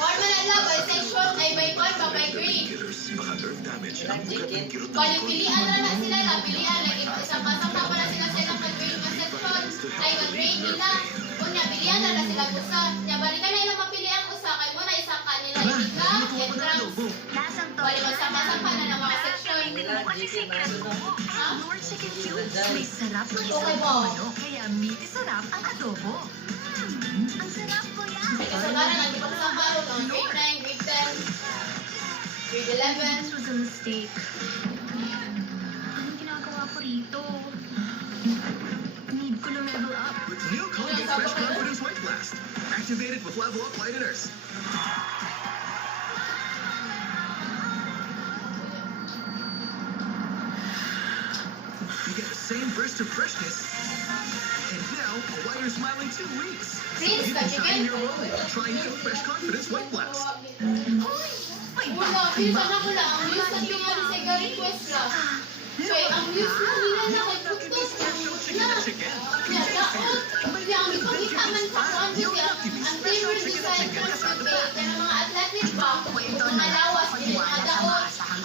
Forma na lang, by section, ay by one, ba by grade. Baka nerve damage ang ugat ng kirot ng Palipilian na sila, napilian, lagi isang pasang na pala sila silang mag-grade na section, ay mag-grade nila. Kunya, pilian na sila usa. Nya balikan na ilang mapilian usa, kay mo na isang kanila iliga, entrance. Balik magsama-sama na ng mga section. Kasi secret mo. Ha? Lord Chicken Cubes. May sarap na Okay isang po. ano. Kaya miti sarap ang adobo. Ang sarap ko yan. May kasagalan, ang ibang sambaro, ng grade 9, grade 10, grade 11. This was a mistake. Anong ginagawa ko rito? Need ko na level up. With new Colgate Fresh Confidence White Blast. Activated with Level Up Whiteners. You get the same burst of freshness. And now, a whiter smile in 2 weeks. So you can shine your own. Try new Fresh Confidence White Blast. Wala, pinsan ako lang. Ang news na pingali sa request lang. Kaya ang news na nila na kay Putos na. Kaya daot. Kaya ang ipagkita man sa kuwan kaya ang flavor design transportate kaya mga athletic ba, mga lawas, mga daot. Ang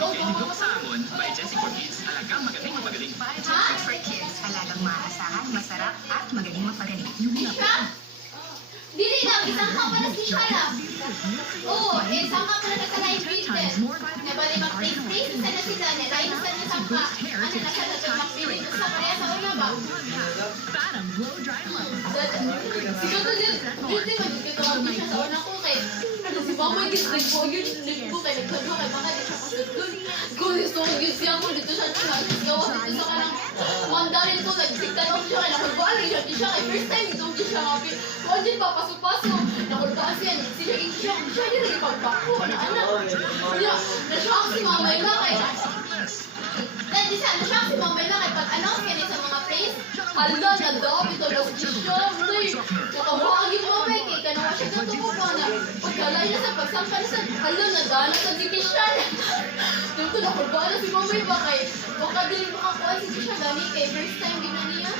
pagkainigong sa Angon by Jessie for Kids. Halagang magaling mapagaling. Ha? For kids, halagang maasahan, masarap at magaling magpagaling. Isha? Dili na, isang ka pala si Shala. Oo, isang ka pala sa live business. Nabali mag-taste-taste sa na sila, nalain sa na sangka. Ano na siya na mag-pilit sa kaya sa una ba? Parang blow dry low. Siguro to din, din magkikitawag din siya sa una ko kay, ano si Mama, nagpo yun, nagpo kay, nagsabi kay baka di siya kasunod dun. Kung gusto ko yun siya ko, dito siya gawa dito sa kanang mandarin ko, nagsigtan ako siya, kay nakulbaan siya, di siya, kay first time, ito di siya happy. Kung din pa, pasok-pasok, nakulbaan siya, siya din naging pagpako, na anak. Na-shock si Mama yun na kay, dahil di siya, na-shock si Mama yun na kay, pag-announce ka niya sa mga place, hala, nag-dami to, siya, nakawagin mo, Becky, kanawa siya ganito ko po na, pagkalay na sa pagsangka na sa, hala, nagdala sa dikisyan. Dito na, kulbaan si Mama yun ba kay, baka diling makakuha si Kisha gani kay, first time din na niya.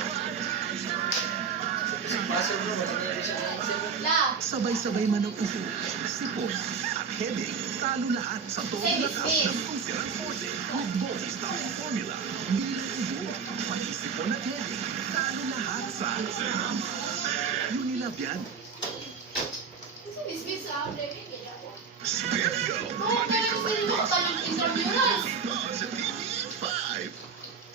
La, Sabay-sabay man ang upo, sipon, at headache. Talo lahat sa toong lakas ng Kusiran Forte. With Bold Starting Formula. Hindi lang ubo, pati sipon at headache. Talo lahat sa Unilab yan. Miss sa David, kaya ako. Spirgo! Oo, kaya ko sa intramural. Sa TV5.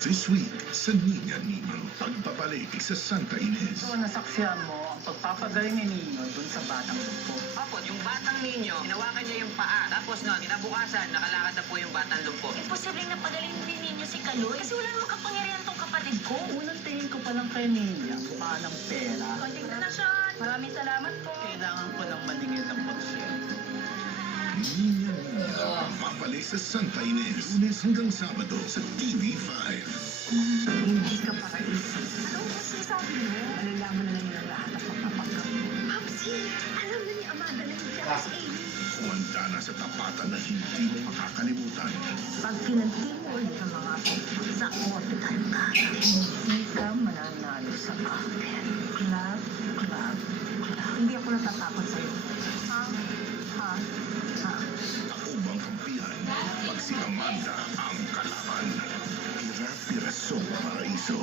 This week, sa Niña Niño, pagpapaliki sa Santa Ines. So, nasaksihan mo ang pagpapagaling ni Nino dun sa batang grupo. Opo, yung batang ninyo, hinawakan niya yung paa. Tapos Pagkatapos nun, kinabukasan, nakalakad na po yung batang lumpo. Imposibleng napagaling din ninyo si Kaloy kasi wala namang kapangyarihan tong kapatid ko. Unang tingin ko pa lang kay Ninya, mukha ng pera. Konting donasyon. Maraming salamat po. Kailangan ko ng maningil ng porsyento. Niña Niña, mabalik sa Santa Ines, Lunes hanggang Sabado sa TV5. Hindi ka paraiso. Ano ang sinasabi mo? Alalaman na lang yung lahat at magpapagkap. Papsi, alam na ni Amanda na hindi ka si Amy. Kumanda na sa tapatan na hindi mo makakalimutan. Pag pinanti mo ulit ang mga sa morte tayo ka. Hindi ka mananalo sa akin. Club, club, club. Hindi ako natatakot sa'yo. Ha? Ha? Ha? Ako bang kampihan pag si Amanda ang kalaban? Pira-pirasong paraiso.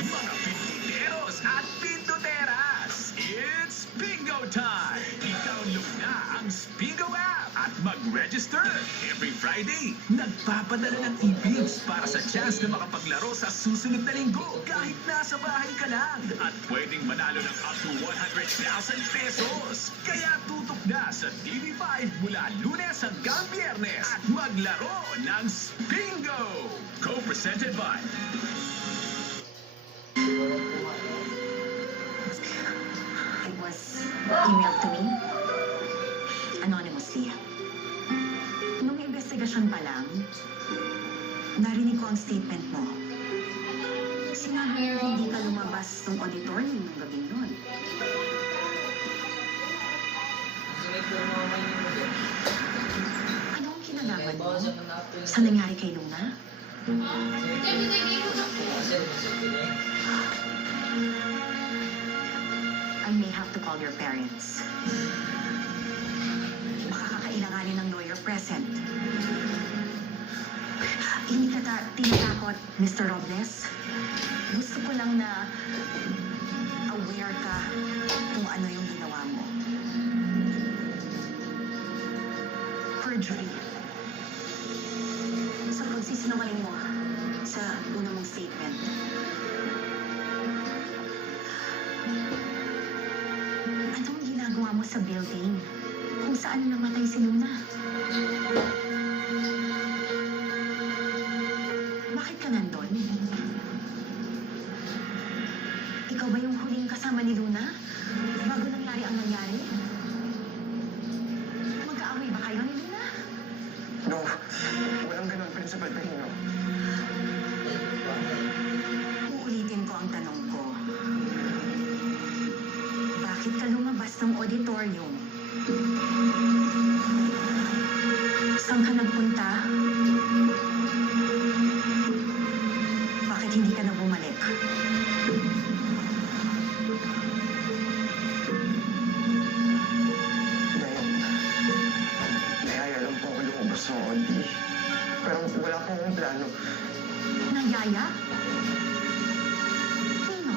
Mga pintuteros at pintuteras, it's bingo time! I-download na ang Spingo app at mag-register. Every Friday, nagpapadala ng e-bigs para sa chance na makapaglaro sa susunod na linggo kahit nasa bahay ka lang. At pwedeng manalo ng up to 100,000 pesos. Kaya tutok na sa TV5 mula Lunes hanggang Biyernes at maglaro ng Spingo! Co-presented by It was emailed to me anonymously. Nung investigasyon pa lang, narinig ko ang statement mo. Sinabi mo hindi ka lumabas ng auditor nung gabing nun. Ano ang kinalaman mo sa nangyari kay Luna? I may have to call your parents. Baka kakailanganin ng lawyer present. Hindi ka tinatakot, Mr. Robles. Gusto ko lang na aware ka kung ano yung ginawa mo. Perjury. Sa pagsisinungaling mo sa una mong statement. Anong ginagawa mo sa building kung saan namatay si Luna? Bakit ka nandun? Ikaw ba yung huling kasama ni Luna? Bago nangyari ang nangyari? Mag-aaway ba kayo ni Luna? No, walang ganun, Principal Perino. Uulitin ko ang tanong ko. Bakit ka lumabas ng auditorium? Saan ka nagpunta? Bakit hindi ka na bumalik? Nayaya lang po ako lumabas ng Audi. Pero wala po akong plano. Nayaya? Nino?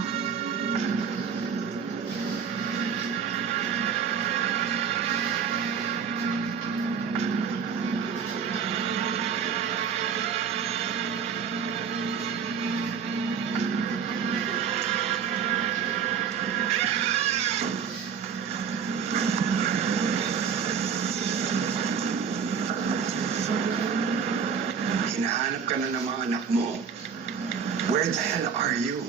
Hinahanap ka na ng mga anak mo. Where the hell are you?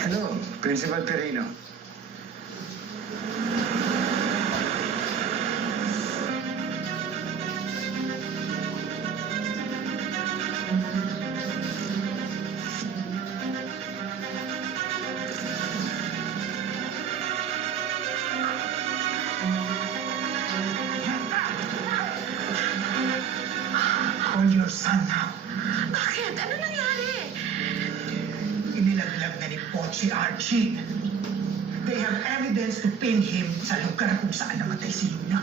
Hello, Principal Perino. Call your son now. Bakit? Ano nangyari? Inilaglag na ni Pochi Archie. They have evidence to pin him sa lugar kung saan namatay si Luna.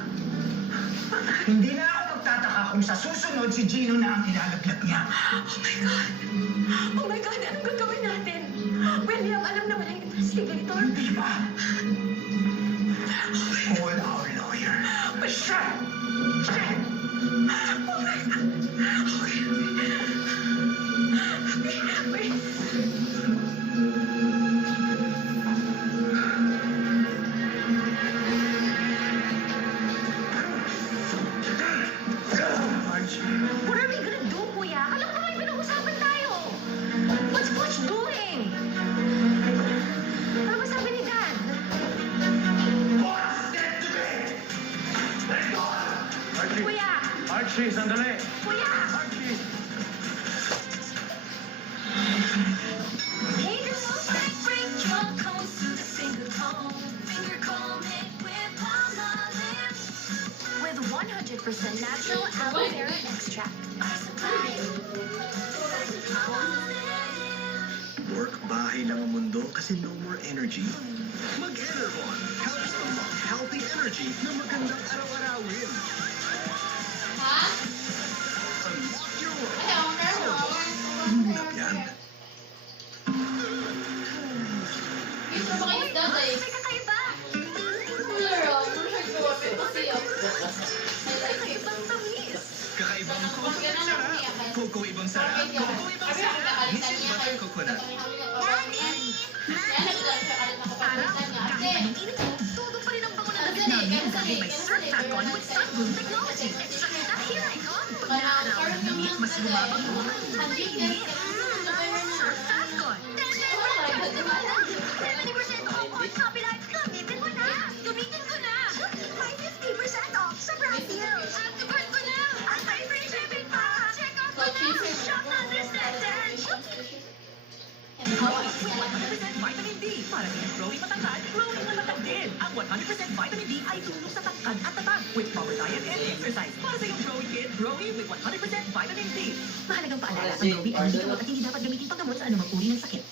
Hindi na ako magtataka kung sa susunod si Gino na ang ilalaglag niya. Oh my God! Oh my God! Anong gagawin natin? William, alam naman ang investigator. Hindi ba? Call our lawyer. But shut! Oh my God! Kuya! Hey girls, break your cones to the finger comb. Finger comb it with Palmolive. With 100% natural aloe vera extract. Work, bahay lang ang mundo kasi no more energy. Mag-Enervon helps unlock healthy energy na magandang araw-arawin. Ha? Unlock your world. Ay, ang pero. Unilap yan. Gusto ba kayo isda, guys? May kakaiba! Pero, kasi I like it. Ibang tamis! Kakaibang Mas ganun lang umiyakan. Coco ibang sarap. Bakit yun? Coco ibang Sabi sarap. ko, kakalitan Mrs. niya Butter kayo. Coconut. Kaya nagdaan siya kalit na kapalitan niya. Ate, Kahit anong init mo, todo pa rin ang bango ng damit namin dahil may Surf Tacon with Sunbloom Technology. Extra kita, here I come! Pag naaraw ng damit, mas bumabang mo ang init. Surf Tacon! 70% off on copyright. Gamitin mo na! Gamitin ko na! May 50% off sa brand deal. Activate ko na! At may free shipping pa! Check out ko na! Shop na Descendant! Growing with 100% vitamin D. Para din growing matangkad, growing matatag din. Ang 100% vitamin D ay tulong sa tangkad at tatag with proper diet and exercise. Para sa iyong growing kid, growing with 100% vitamin D. Mahalagang paalala, ang growing ay hindi gamot at hindi dapat gamitin panggamot sa anumang uri ng sakit.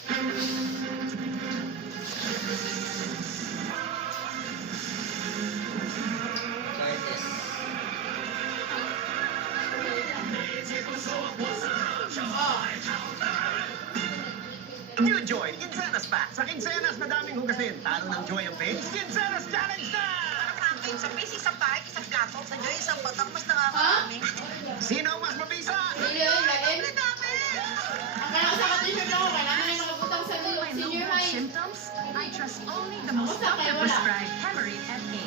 New Joy, Quincenas pa. Sa Quincenas, madaming hugasin. Talo ng Joy ang face. Quincenas Challenge na! Nakakain sa face, isang pahit, isang gato. Sa Joy, isang batak, mas nakakami. Sino ang mas mabisa? Hindi yun, lain. Ang kaya sa ka-t-shirt ako, kailangan na nakabutang sa senior high. Symptoms? I trust only the Ako most sa kaya wala. doctor-prescribed Hemarine FA.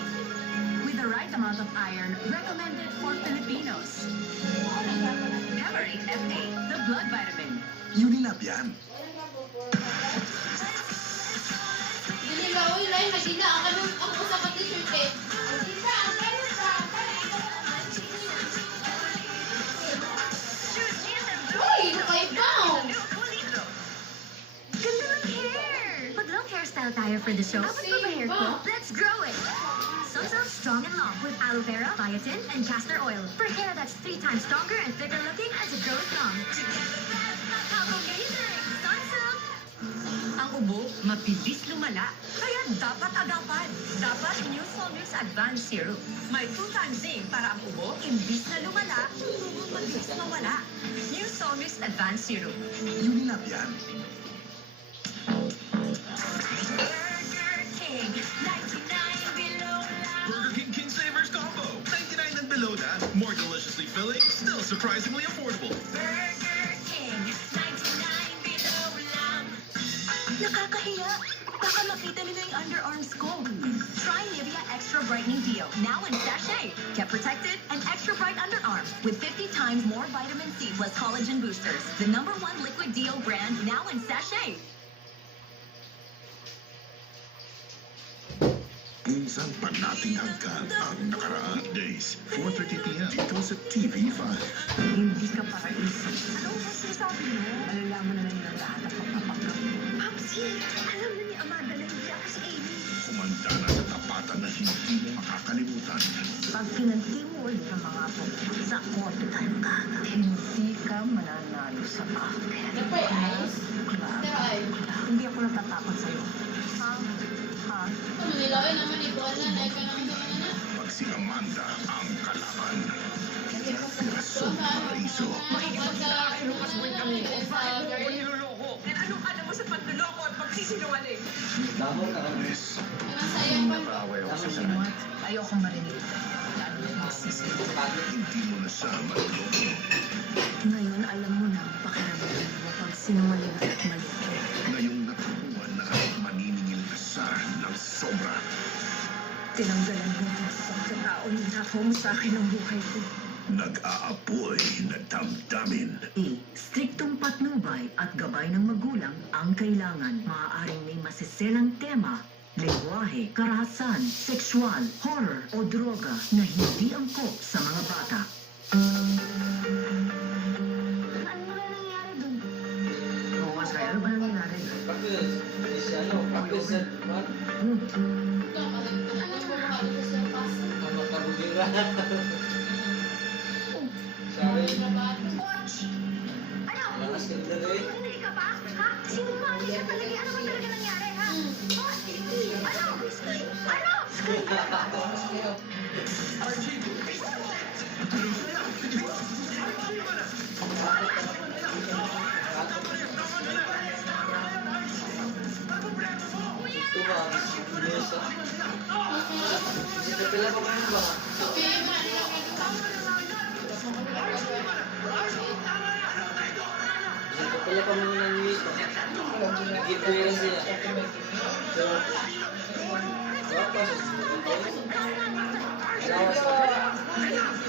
With the right amount of iron recommended for Filipinos. Hemarine FA, the blood vitamin. Unilap yan. Hindi ba, uy, lain, magina. Ako sa ka-t-shirt eh. Uy, nakaibaw! Ganda ng hair! Mag-long hairstyle tayo for the show. Abot pa ba hair ko? Let's grow it! Sunsilk Strong and Long with aloe vera, biotin, and castor oil. For hair that's 3 times stronger and thicker looking as it grows long. How amazing! Sunsilk! Ang ubo, mabilis lumala. Kaya dapat agapan. Dapat New Solmux Advanced Syrup. May 2 times zinc para ang ubo, imbis na lumala, tulungan mabilis mawala. New Solmux Advanced Syrup. Unilap yan. Burger King, 99 below lang. Burger King King Savers Combo. 99 and below that. More deliciously filling, still surprisingly affordable. Burger King, 99 below lang. Nakakahiya. Baka makita nila yung underarms ko. Try Nivea Extra Brightening Deo, now in sachet. Get protected and extra bright underarms with 50 times more vitamin C plus collagen boosters. The #1 liquid deo brand, now in sachet. Minsan pa nating hagkan ang nakaraang days. 4:30 p.m. dito sa TV5. Hindi ka paraiso. Ano ba sinasabi mo? Malalaman na lang lahat ang pagpapagod. Papsi, alam na ni Amanda na hindi ako si Amy. Kumanda na sa tapatan na hindi mo makakalimutan. Pag pinanti mo ulit ang mga apo, sa korte tayo kagad. Hindi ka mananalo sa akin. Ano pa yung ayos? Pero ay, Hindi ako natatakot sa'yo. Ha? Ha? ano nila, ay naman, ibuan na, like ka naman naman na. Pag si Amanda ang kalaban. So, Paraiso. Niloloko. Anong alam mo sa panluloko at pagsisinungaling? Yes. Sayang pa. Nawaway ako sa Sinuwat, ayokong marinig ito. Lalo na magsisinungaling. Hindi mo na siya maluloko. Ngayon, alam mo na ang pakiramdam mo pag sinungaling at mali. Ngayong natutuhan na maniningil ka siya ng sobra. Tinanggalan mo ang pagkatao ni nakaw mo sa akin ang buhay ko. Nag-aapoy na damdamin. Striktong patnubay at gabay ng magulang ang kailangan. Maaaring may masiselang tema, lengguwahe, karahasan, sexual, horror o droga na hindi angkop sa mga bata. Ano na nangyari dun? Oo nga, Sky. Ano ba nangyari? Hindi ka ba? Ha? Sinungaling ka talaga. Ano ba talaga nangyari, ha?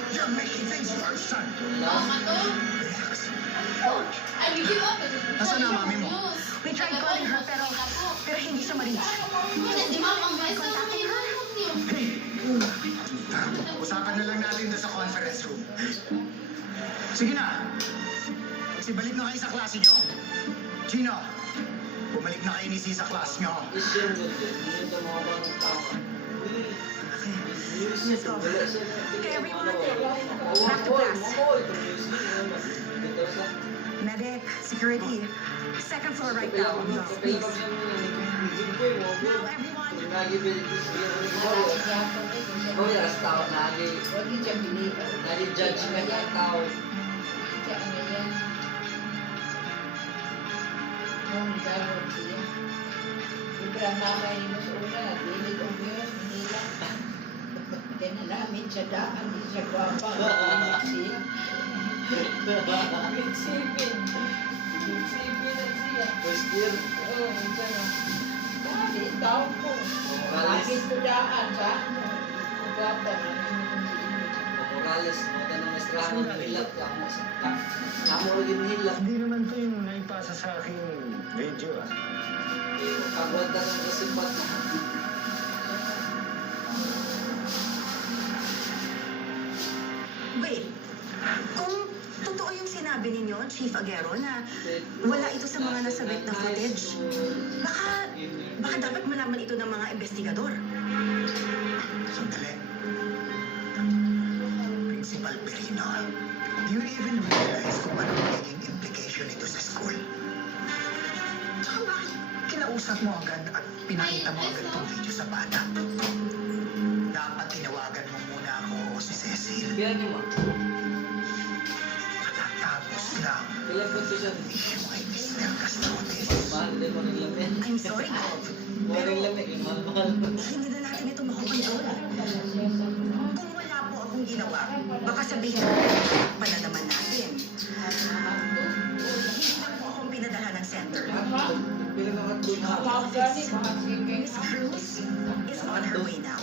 You're making things worse, son. Nasaan na mami mo? We tried calling her pero hindi siya ma-reach. Usapan na lang natin doon sa conference room. Sige na. Magsibalik na kayo sa klase nyo. Gino, bumalik na kayo ni Si sa class nyo. Let's go. Okay, everyone. Back to class. Medic, security. Second floor right now. Please. Now, everyone. Hindi naman to yung naipasa sa aking video, ah. Wait. Kung totoo yung sinabi ninyo, Chief Aguero, na wala ito sa mga nasabit na footage, baka dapat malaman ito ng mga investigador. Sandali. Principal Perino, do you even realize kung ano magiging implication nito sa school? Tsaka bakit kinausap mo agad at pinakita mo agad itong video sa bata? Dapat tinawagan mo muna ako o si Cecil. Matatapos lang. Issue kay Mr. Castrones. I'm sorry, Bob. Pero hindi na natin ito makukontrol. Kung wala po akong ginawa, baka sabihin pala naman natin. Hindi na po akong pinadala ng center. Office. Miss Cruz is on her way now.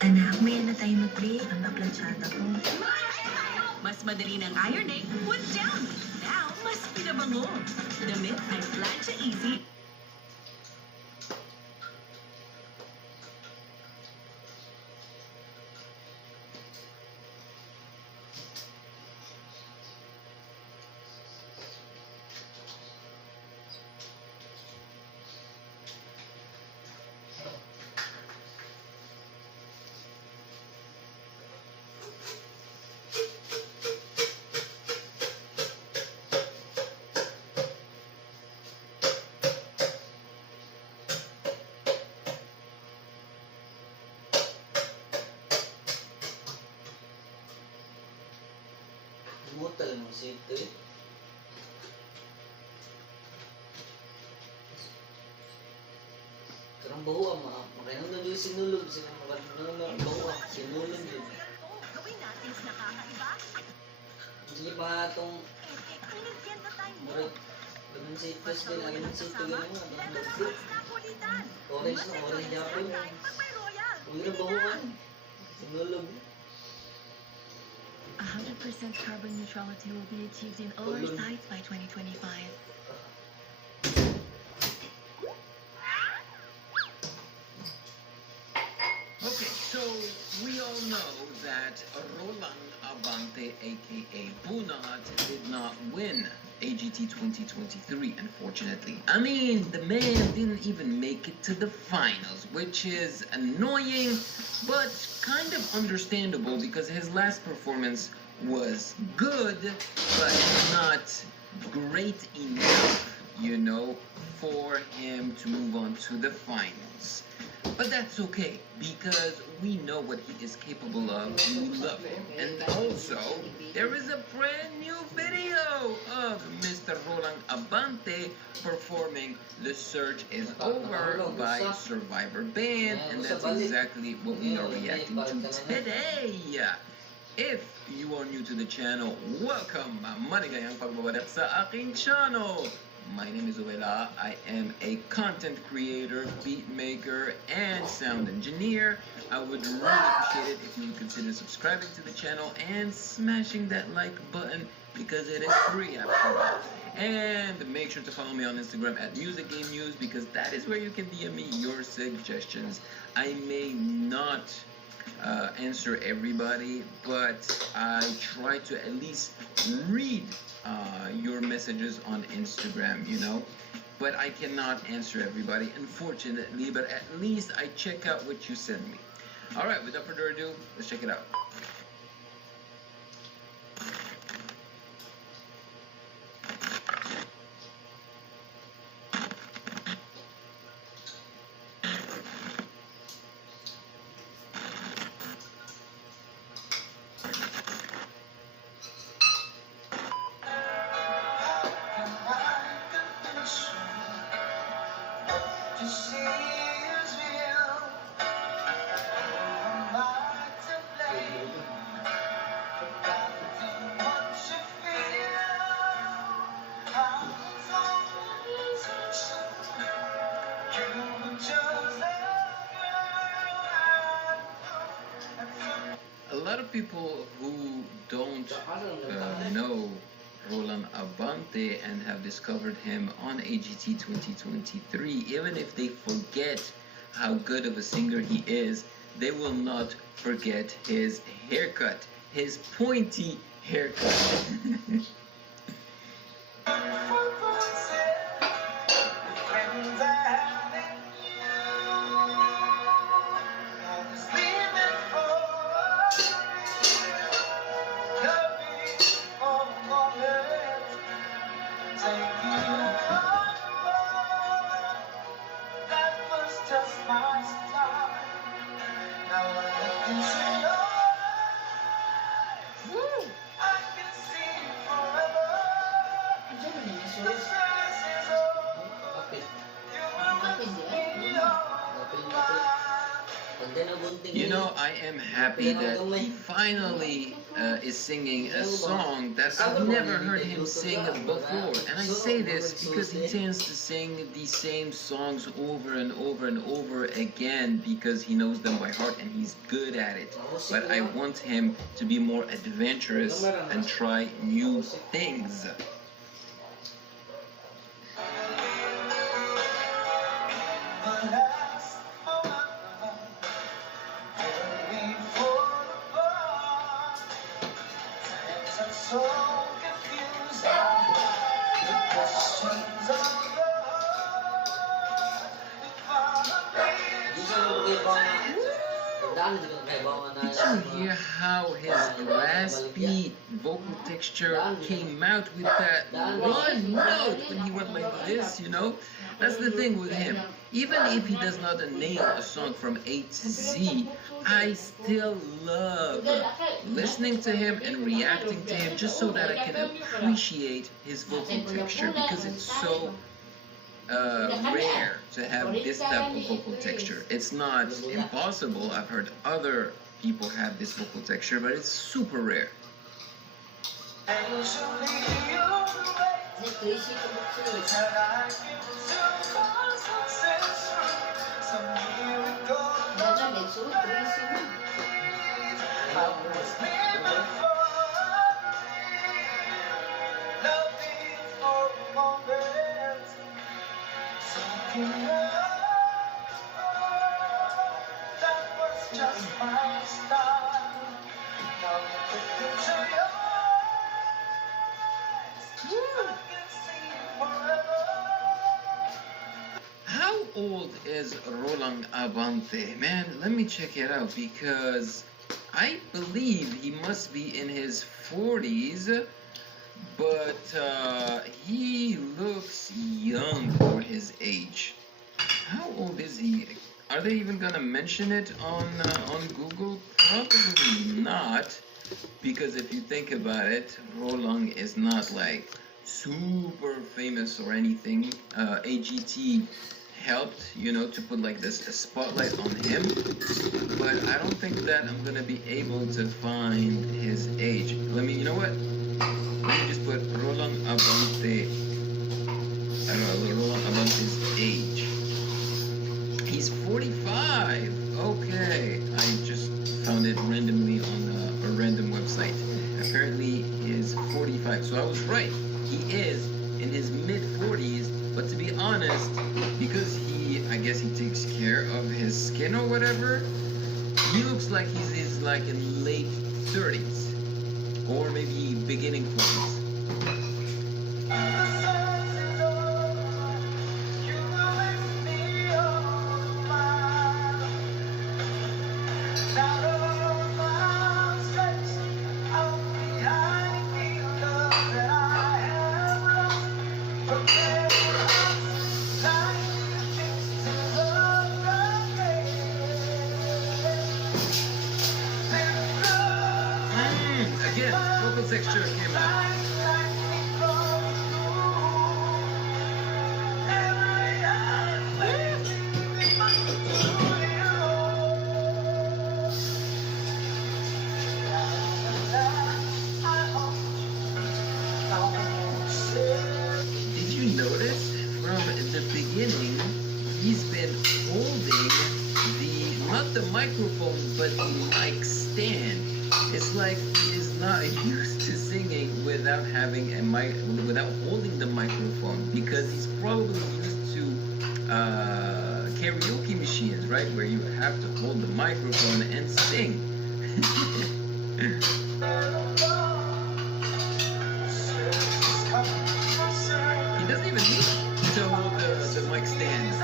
Anak, may na tayo mag-break. Ang naplansyada ko. Mas madali ng ironing with down. Now, mas pinabango. Damit ay plancha easy. Butal mo sito eh. Gawin natin nakakaiba. Sige pa itong Inintyan na tayo mo. Lemon seed to gano'n mo. Napolitan. Orange na, orange apple. Pag may royal. Huwag na bahuan. Sinulog. 100% carbon neutrality will be achieved in all our sites by 2025. Okay, so we all know that Roland Abante, aka Bunat, did not win AGT 2023, unfortunately. I mean, the man didn't even make it to the finals, which is annoying, but kind of understandable because his last performance was good, but not great enough, you know, for him to move on to the finals. But that's okay, because we know what he is capable of, and we love him. And also, there is a brand new video of Mr. Roland Abante performing The Search is Over by Survivor Band, and that's exactly what we are reacting to today. If you are new to the channel, welcome! Maligayang pagbabalik sa aking channel! My name is Uela. I am a content creator, beat maker, and sound engineer. I would really appreciate it if you would consider subscribing to the channel and smashing that like button because it is free after all. And make sure to follow me on Instagram at Music Game News because that is where you can DM me your suggestions. I may not answer everybody, but I try to at least read your messages on Instagram, you know. But I cannot answer everybody, unfortunately, but at least I check out what you send me. Alright, without further ado, let's check it out. A lot of people who don't know Roland Abante and have discovered him on AGT 2023, even if they forget how good of a singer he is, they will not forget his haircut, his pointy haircut. You know, I am happy that he finally is singing a song that I've never heard him sing before. And I say this because he tends to sing these same songs over and over and over again because he knows them by heart and he's good at it. But I want him to be more adventurous and try new things. Did you hear how his raspy vocal texture came out with that one note when he went like this, you know? That's the thing with him. Even if he does not nail a song from A to Z, I still love listening to him and reacting to him just so that I can appreciate his vocal texture because it's so rare to have this type of vocal texture. It's not impossible. I've heard other people have this vocal texture, but it's super rare. How old is Roland Abante? Man, let me check it out because I believe he must be in his 40s, but he looks young for his age. How old is he? Are they even gonna mention it on Google? Probably not, because if you think about it, Roland is not like super famous or anything. AGT helped, you know, to put like this a spotlight on him, but I don't think that I'm gonna be able to find his age. Let me, you know what? Let me just put Roland Abante. I don't know, Roland Abante's age. He's 45. Okay, I just found it randomly on a random website. Apparently, he's 45. So I was right. He is in his mid 40s. But to be honest, because I guess he takes care of his skin or whatever, he looks like he's like in late 30s or maybe beginning 40s. Again, vocal texture came out. Did you notice from the beginning he's been holding not the microphone but the mic stand? It's like he is not used to singing without having a mic, without holding the microphone, because he's probably used to karaoke machines, right, where you have to hold the microphone and sing. He doesn't even need to hold the mic stand.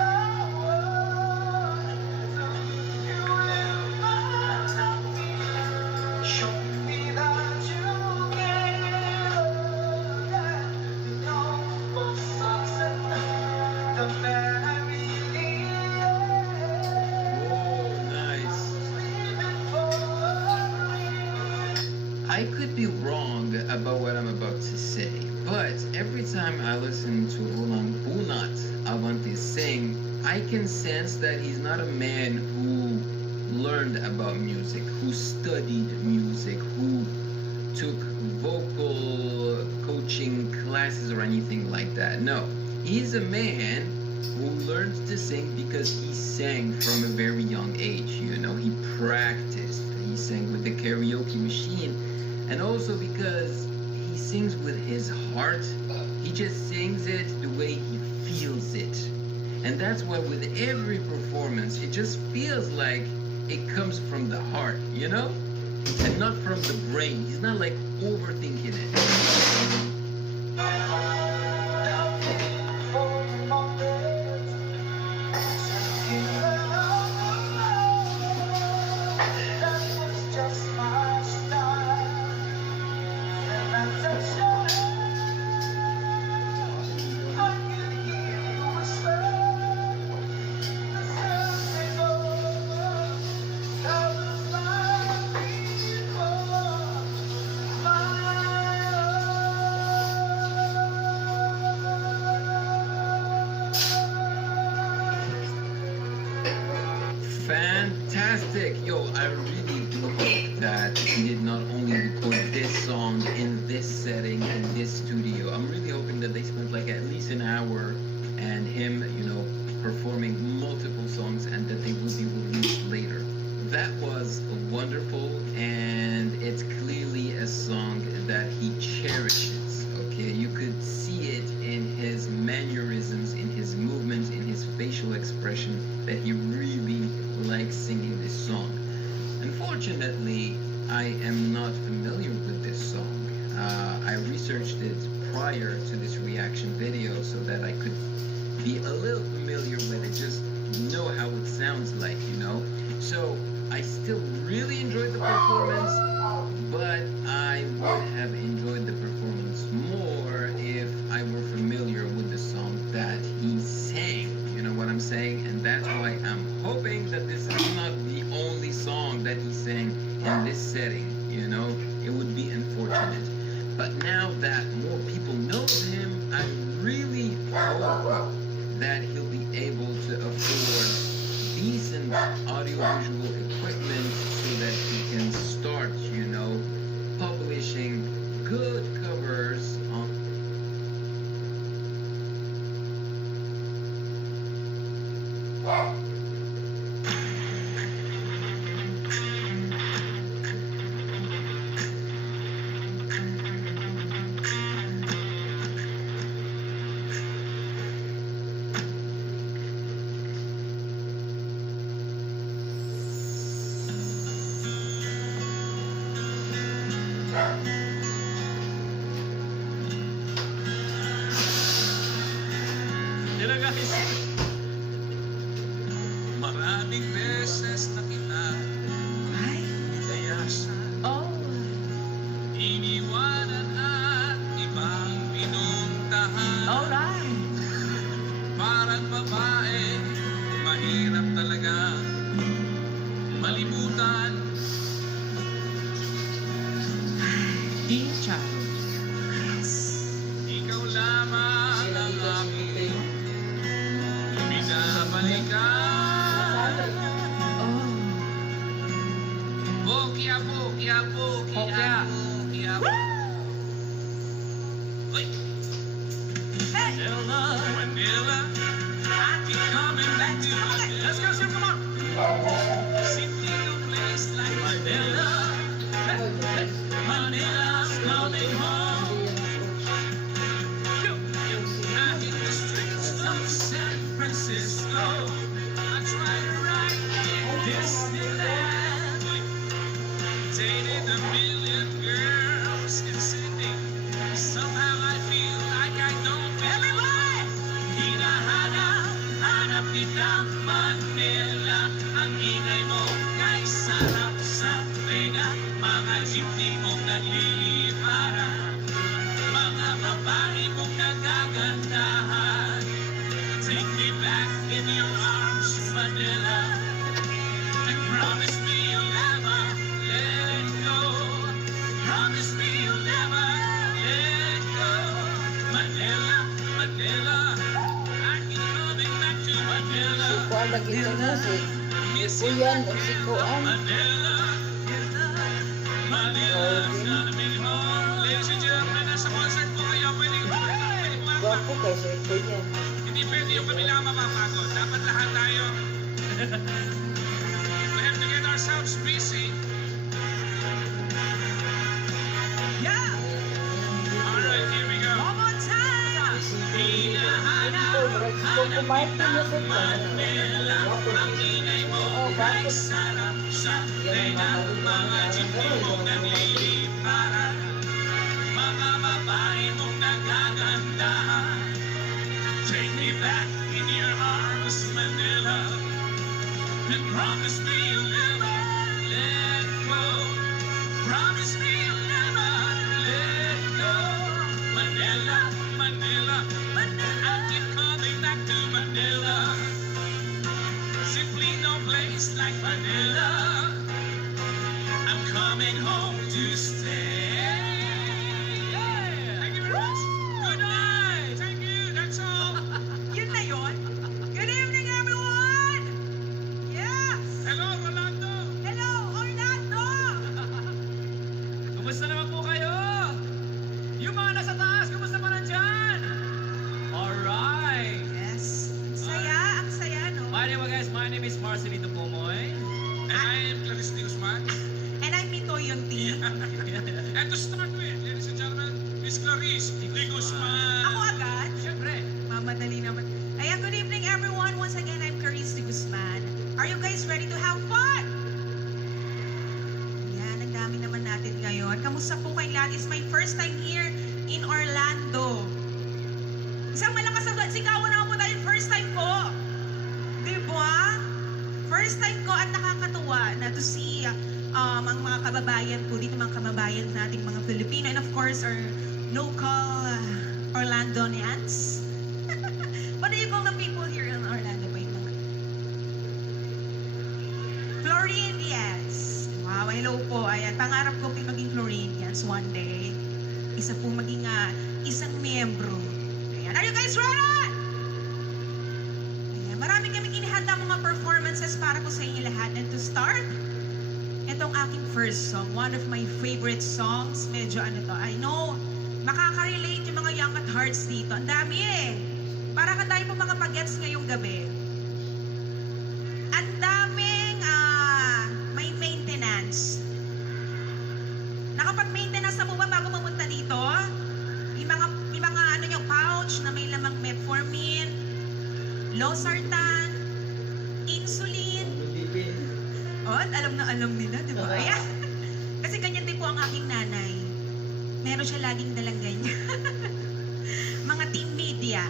I could be wrong about what I'm about to say, but every time I listen to Roland Abante sing, I can sense that he's not a man who learned about music, who studied music, who took vocal coaching classes or anything like that. No, he's a man who learned to sing because he sang from a very young age. You know, he practiced. He sang with the karaoke machine. And also because he sings with his heart, he just sings it the way he feels it. And that's why with every performance, it just feels like it comes from the heart, you know? And not from the brain. He's not like overthinking it. Fantastic! Yo, I really do hope that he did not only record this song in this setting, in this studio. I'm really hoping that they spent like at least an hour and him, performing multiple songs and that they will be released later. That was wonderful, and it's clearly a song that he cherishes, okay? You could see it in his mannerisms, in his movements, in his facial expression, that he really likes singing this song. Unfortunately, I am not familiar with this song. I researched it prior to this reaction video so that I could be a little familiar with it, just know how it sounds like, So I still really enjoyed the performance, but I would have enjoyed the performance more if I were familiar with the song that he sang. You know what I'm saying? And that's why I'm hoping that this is not the only song that he sang in this setting. It would be unfortunate. But now that more people know of him, I really hope that he'll be able to afford decent audiovisual equipment so that he can start, publishing good covers on. Maraming beses na kita nilayasan. Iniwanan at ibang pinuntahan. Parang babae, mahirap talaga malimutan. Ikaw lamang ang aking binabalikan. Bokya, bokya, bokya, bokya. Uy! Manila, I keep coming back to Manila. Let's go, Sir, come on. Simply no place like Manila. Manila's coming home. I hit the streets of San Francisco. I try to ride in Disneyland. Dated a million girls in Sydney. Somehow I feel like I don't belong. Hinahanap kita Manila. Ang ingay mo kay sarap sa tenga. Mga jeepney mong nagliliparan. Mga babae mong nagagandahan. Take me back in your arms, Manila. And promise me you'll never let go. Promise me you'll never let go. Manila, Manila, I keep coming back to Manila. Miss you, Manila. Manila's gonna be home. Ladies and gentlemen, nasa concert po kayo. Hindi pwede yung kami lang mapapagod. Dapat lahat tayo. We have to get ourselves busy. Alright, here we go. One more time. Hinahanap Manila. Ang ingay mo ay sarap sa tenga. Mga jeepney mong nagliliparan. Mga babae mong nagagandahan. Take me back in your arms, Manila. And promise me you'll never let go. Promise me you'll never let go. Manila, Manila, Manila. I keep coming back to Manila. Simply no place like Manila. I'm coming home to stay. Thank you very much. Good night. Thank you. That's all. Yun na yun. Good evening, everyone! Yeah! Hello, to start with, ladies and gentlemen, Miss Clarice de Guzman. Ako agad? Siyempre. Mamadali naman. Ayan, good evening everyone. Once again, I'm Clarice de Guzman. Are you guys ready to have fun? Yan, ang dami naman natin ngayon. Kamusta po kayong lahat? It's my first time here in Orlando. Isang malakas na sigawan naman po tayo. First time ko. Diba? First time ko at nakakatuwa na to see ang mga kababayan ko dito, mga kababayan nating mga Filipino, and of course our local Orlandonians. What do you call the people here in Orlando? Floridians. Wow, hello po. Ayan, pangarap ko maging Floridians one day. Isa po maging isang miyembro. Ayan, are you guys ready? Ayan, marami kaming inihanda mga performances para po sa inyo lahat. And to start, itong aking first song, one of my favorite songs. Medyo I know, makaka-relate yung mga young at hearts dito. Ang dami eh. Para ka tayo po mga pag-gets ngayong gabi. Ang daming may maintenance. Nakapag-maintenance na po ba bago pumunta dito? Yung mga ano yung pouch na may lamang metformin, losartan, insulin. Oh, alam na alam nila, di ba? Ayan. Kasi ganyan din po ang aking nanay. Meron siya laging dalang ganyan. Mga team media.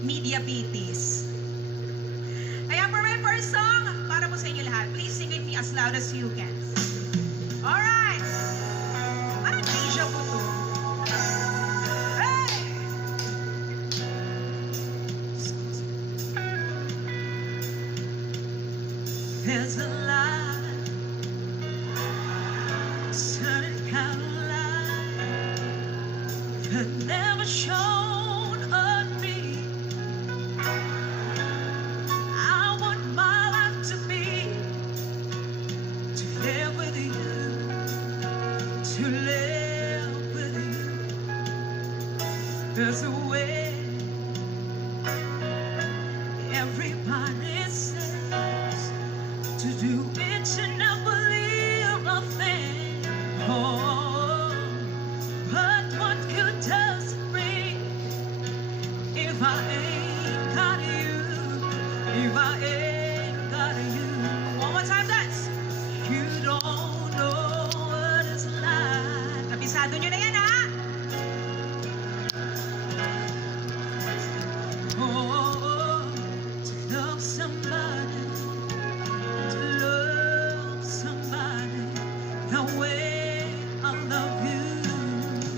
Media PTs. Ayan, for my first song, para po sa inyo lahat, please sing with me as loud as you can. Alright! Parang deja po to. Hey! There's a light, Southern Carolina, that never shone on me. I want my life to be to live with you, to live with you. There's a way everybody says to do it, you never believe a thing. Oh, but what good does it bring if I ain't got you? If I ain't got you? One more time, guys. You don't know what it's like. Kabisado nyo na yan.